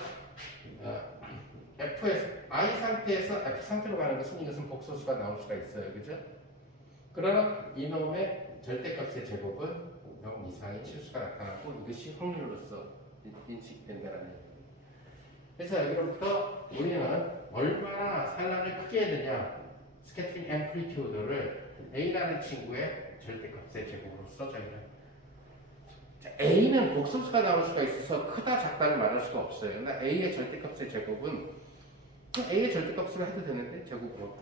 F에서 I 상태에서 F 상태로 가는 것은 이것은 복소수가 나올 수가 있어요. 그죠? 그러나 이놈의 절대값의 제곱은 0 이상의 실수가 나타나고 이것이 확률로서 인식된다는 얘기입니다. 그래서 여기로부터 우리는 얼마나 산란을 크게 해야 되냐 스캐터링 앰플리튜드를 A라는 친구의 절대값의 제곱으로 써줘요. A는 복소수가 나올 수가 있어서 크다 작다를 말할 수가 없어요. 그러나 A의 절대값의 제곱은 A의 절대값으로 해도 되는데 제곱으로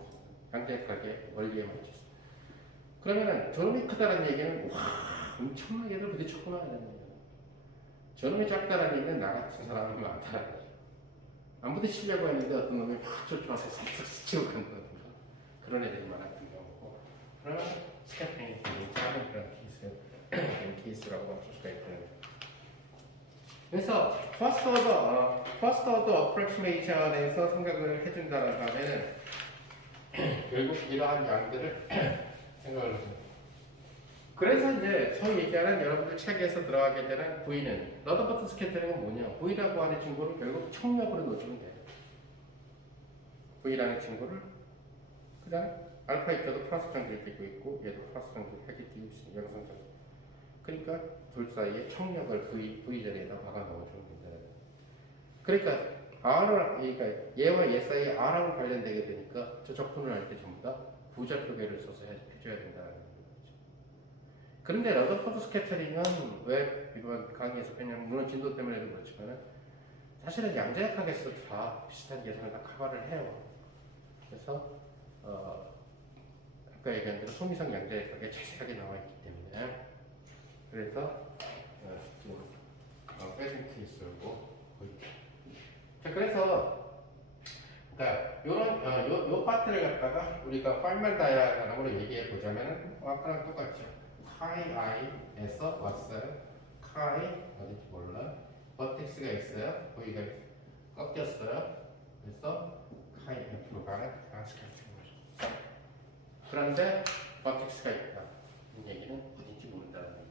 양자역학의 원리에 맞춰서. 그러면은 저놈이 크다는 얘기는 와 엄청나게들 부딪혔구나 이런 얘기야. 저놈이 작다는 얘기는 나 같은 사람이 많다는 거지. 안 부딪히려고 했는데 어떤 놈이 막 쫓아와서 싹싹 스치고 간다든가 그런 애들이 많았던 경우고. 그러면 스캐핑이 되게 작은 그런 케이스라고 맞출 수가 있다는. 그래서 first order approximation에서 생각을 해준다는 하면은 결국 이러한 양들을 생각을 해요. 그래서 이제 소위 얘기하는 여러분들 책에서 들어가게 되는 V는 러더버트 스캐터링은 뭐냐? V라고 하는 친구를 결국 청력으로 놓으면 돼요. V라는 친구를 그다음 알파 입자도 플러스 정지를 띠고 있고 얘도 플러스 정지 핵이 띄고 있습니다. 영성정. 그러니까 둘 사이에 청력을 V 자리에다 박아 넣어주면 된다. 그러니까 그러니까 얘와 얘 사이에 R하고 관련되게 되니까 저 적분을 할 때 전부 다 부좌표계를 써서 해줘야 된다는 거죠. 그런데 러더퍼드 스캐터링은 왜 이번 강의에서 그냥 물론 진도 때문에도 그렇지만 사실은 양자역학에서 다 비슷한 계산을 다 커버를 해요. 그래서 아까 얘기한 대로 소미성 양자역학에 자세하게 나와 있기 때문에 그래서 빼진 케이스고. 자, 그래서 그러니까 요 파트를 갖다가 우리가 파이널 다이아그램으로 얘기해 보자면은 아까랑 똑같죠. 카이 i에서 왔어요. 카이 어딘지 몰라. 버텍스가 있어요. 거기가 꺾였어요. 그래서 카이 F로 가는 트랜스캡션 거죠. 그런데 버텍스가 있다. 이 얘기는 어딘지 모른다는 얘기.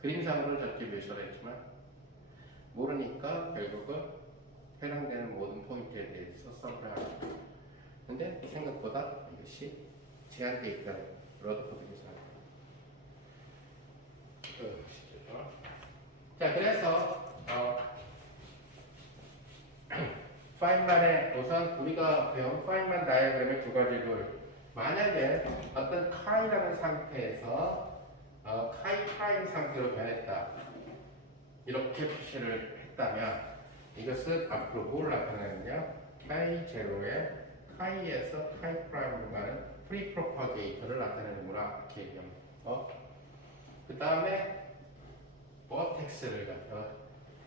그림상으로는 저렇게 묘사를 했지만 모르니까 결국은 해당되는 모든 포인트에 대해서 서브를 하죠. 근데 생각보다 이것이 제한되어 있다는 러더포드 계산. 자, 그래서 파인만의 우선 우리가 배운 파인만 다이어그램의 두 가지를 만약에 어떤 카이라는 상태에서 카이 프라임 상태로 변했다 이렇게 표시를 했다면 이것은 앞으로 뭘 나타내느냐? 카이 제로에 카이에서 카이 프라임으로 가는 프리 프로파게이터를 나타내는구나 이렇게 얘기합니다. 그 다음에 버텍스를 갖다가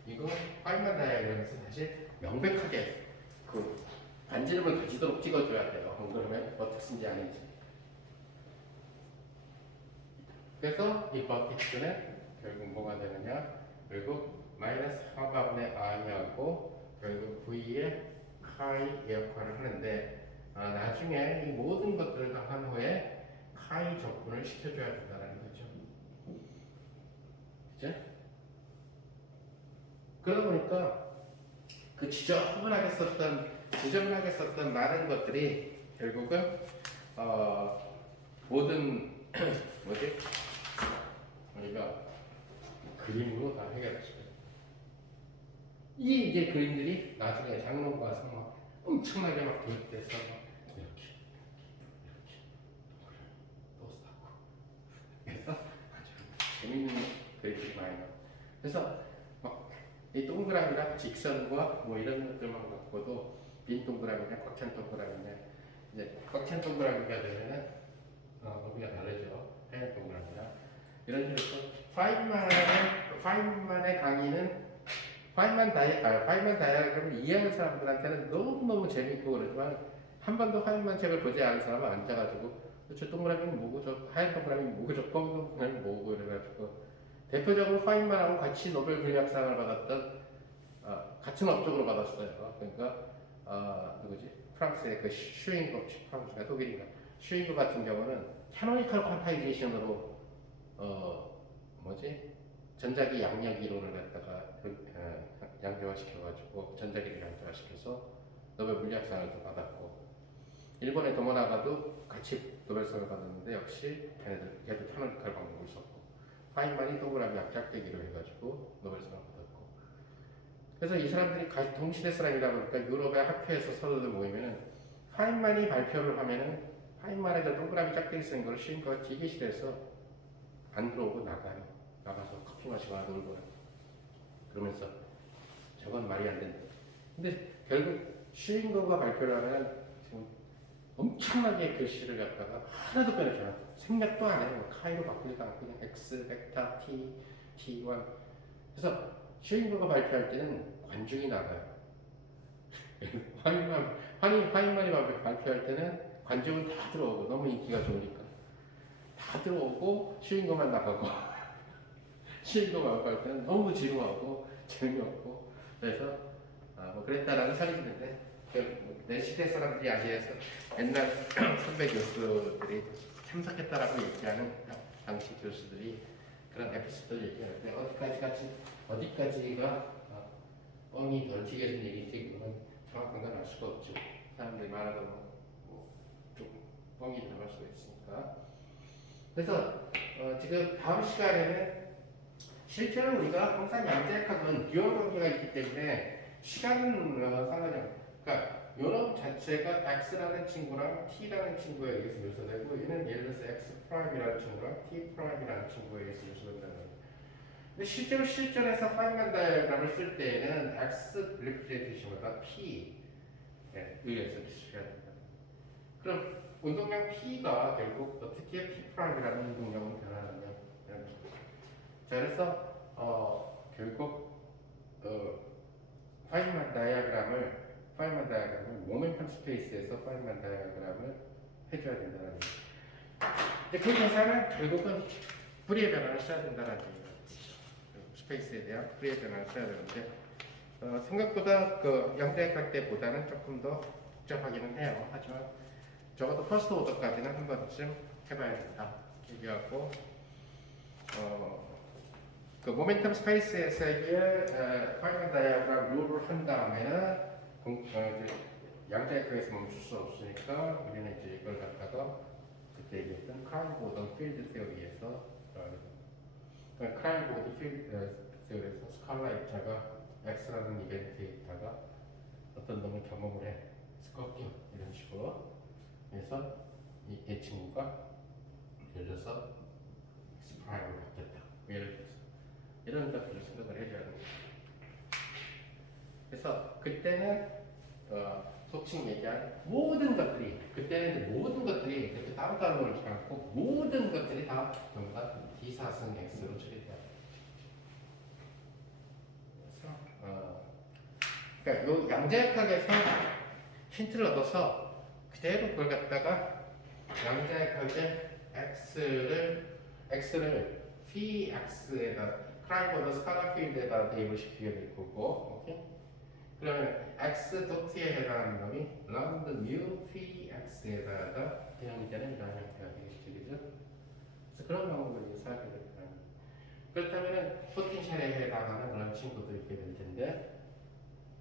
이거 파이만 다이어그램에서 사실 명백하게 그 반지름을 가지도록 찍어줘야 돼요. 그러면 버텍스인지 아닌지. 그래서 이 버텍스는 결국 뭐가 되느냐? 결국 마이너스 하가분의 i하고 결국 v의 카이 역할을 하는데 나중에 이 모든 것들을 다 한 후에 카이 적분을 시켜줘야 된다는 거죠. 그죠? 그러다 보니까 그 지저분하게 썼던 많은 것들이 결국은 모든 뭐지? 우리가 그림으로 다 해결하시거든요. 이 이제 그림들이 나중에 장롱 가서 막 엄청나게 막 도입돼서 막 이렇게 또 쌓고 그래서 아주 재밌는 그림들이 많이 나와요. 그래서 막 이 동그라미랑 직선과 뭐 이런 것들만 갖고도 빈 동그라미냐 꽉찬 동그라미냐 이제 꽉찬 동그라미가 되면은 거기가 다르죠. 하얀 동그라미랑 이런 식으로 파인만의 강의는 파인만 다이아그램을 이해하는 사람들한테는 너무너무 재밌고 그러지만 한 번도 파인만 책을 보지 않은 사람은 앉아가지고 저 동그라미는 뭐고 저 하얀 동그라미는 뭐고 저 검은 동그라미는 뭐고 이래가지고 대표적으로 파인만하고 같이 노벨 물리학상을 받았던 같은 업적으로 받았어요. 그러니까 누구지? 프랑스의 그 프랑스가 독일인가? 슈잉거 같은 경우는 캐노니컬 퀀타이제이션으로 전자기 양력 이론을 갖다가 양조화시켜가지고 전자기를 양조화시켜서 노벨 물리학상을 또 받았고 일본의 도모나가도 같이 노벨상을 받았는데 역시 걔도 캐노니컬 방법을 썼고 파인만이 동그라미 약작대기로 해가지고 노벨상을 받았고 그래서 이 사람들이 동시대 사람이다 보니까 유럽의 학회에서 서로들 모이면은 파인만이 발표를 하면은 파인만에다 동그라미 짝대기 쓴 걸 슈잉거가 되게 싫어해서 안 들어오고 나가서 커피 마시거나 놀고 그러면서 저건 말이 안 된다. 근데 결국 슈링거가 발표를 하면 지금 엄청나게 글씨를 갖다가 하나도 빼놓지 않아. 생략도 안 해요. 카이로 바꾸지도 않고 그냥 X, 베타, T, T1. 그래서 슈링거가 발표할 때는 관중이 나가요. 파인만이 발표할 때는 관중은 다 들어오고 너무 인기가 좋으니까 다 들어오고 슈링거만 나가고 슈링거가 발표할 때는 너무 지루하고 재미없고 그래서 뭐 그랬다라는 설이 있는데 내 시대 사람들이 아시아에서 옛날 선배 교수들이 참석했다라고 얘기하는 당시 교수들이 그런 에피소드를 얘기하는데 어디까지가 뻥이 덜 튀겨진 얘기인지 그건 정확한 건 알 수가 없죠. 사람들이 말하다 좀 뻥이 들어갈 수가 있으니까. 그래서 지금 다음 시간에는 실제로 우리가 항상 양자역학은 듀얼 관계가 있기 때문에 시간은 상관이 없어요. 그러니까 요놈 자체가 x라는 친구랑 t라는 친구에 의해서 묘사되고 얘는 예를 들어서 x 프라임이라는 친구랑 t 프라임이라는 친구에 의해서 묘사된다는 거예요. 근데 실제로 실전에서 파인만 다이어그램을 쓸 때에는 x 리프레젠테이션보다 p에 의해서 디스플레이가 됩니다. 그럼 운동량 p가 결국 어떻게 p 프라임이라는 운동량으로 변하느냐. 자 그래서 결국 파인만 다이어그램을 모멘텀 스페이스에서 파인만 다이어그램을 해줘야 된다는 얘기죠. 근데 그 계산은 결국은 불리의 변화를 써야 된다는 얘기죠. 스페이스에 대한 불리의 변화를 써야 되는데 생각보다 그 양자역학 때보다는 조금 더 복잡하기는 해요. 하지만 적어도 퍼스트 오더까지는 한 번쯤 해봐야 된다. 얘기하고 그 모멘텀 스페이스에서의 파이널 다이어그램 룰을 한 다음에는 양자역학에서 멈출 수 없으니까 우리는 이제 이걸 갖다가 그때 얘기했던 크라인보던 필드 세어리에서 크라인보드 필드 세어리에서 스칼라 입자가 X라는 이벤트에 있다가 어떤 놈을 경험을 해 스꺾여 이런 식으로 해서 이 친구가 예를 들어서 X 프라임을 바뀌었다 예를 들어서 이런 것들을 생각을 해줘야 됩니다. 그래서 그때는 속칭 얘기한 모든 것들이 그때는 모든 것들이 이렇게 따로따로 놓지 않고 모든 것들이 다 전부 다 D사승 X로 처리돼야 돼요. 그래서 그러니까 요 양자역학에서 힌트를 얻어서 그대로 그걸 갖다가 양자역학의 X를 Px에다 크라이버더 스칼라 필드에다 대입을 시키게 될 거고, 오케이? 그러면 x 도트에 해당하는 놈이 라운드 뮤 px에다가 대응이 되는 이런 형태가 되겠죠, 그죠? 그래서 그런 방법을 이용하게 됩니다. 그렇다면 포텐셜에 해당하는 그런 친구도 있게 될 텐데,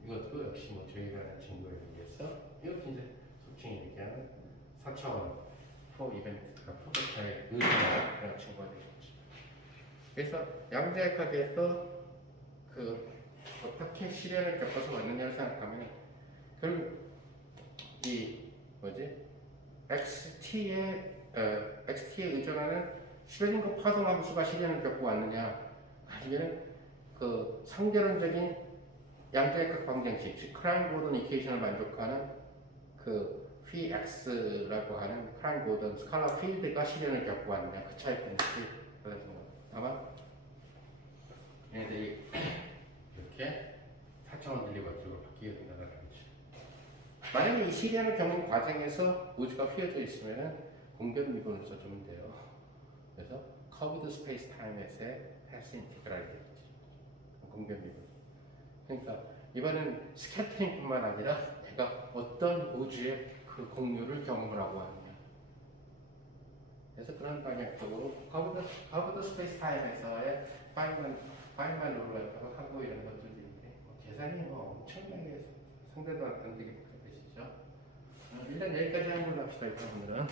이것도 역시 뭐 저희가 아는 친구에 의해서 이것도 이제 속칭이 얘기하는 4차원 포 이벤트가 포텐셜에 의존하는 그런 친구가 되겠죠. 그래서 양자역학에서 그 어떻게 시련을 겪어서 왔느냐를 생각하면 결국 이 XT에 의존하는 슈레딩거 파동 함수가 시련을 겪고 왔느냐 아니면 그 상대론적인 양자역학 방정식 즉 크라인-고던 이퀘이션을 만족하는 그 PX라고 하는 크라인-고던 스칼라 필드가 시련을 겪고 왔느냐 그 차이 때문에 아마 얘네들이 이렇게 4차원 딜리버티로 바뀌게 된다는 거죠. 만약에 이 시련을 겪는 과정에서 우주가 휘어져 있으면 공변 미분을 써주면 돼요. 그래서 커브드 스페이스 타임에서의 패스 인티그랄이 되겠죠. 공변 미분. 그러니까 이번엔 스캐터링뿐만 아니라 내가 어떤 우주의 그 공유를 경험을 하고 하느냐. 그래서 그런 방향적으로 커브드 스페이스 타임에서의 파인만 룰을 하고 이런 것들이 있는데 계산이 엄청나게 상대도 안 되게 복잡해지죠. 일단 여기까지 한 걸로 합시다. 일단 오늘은.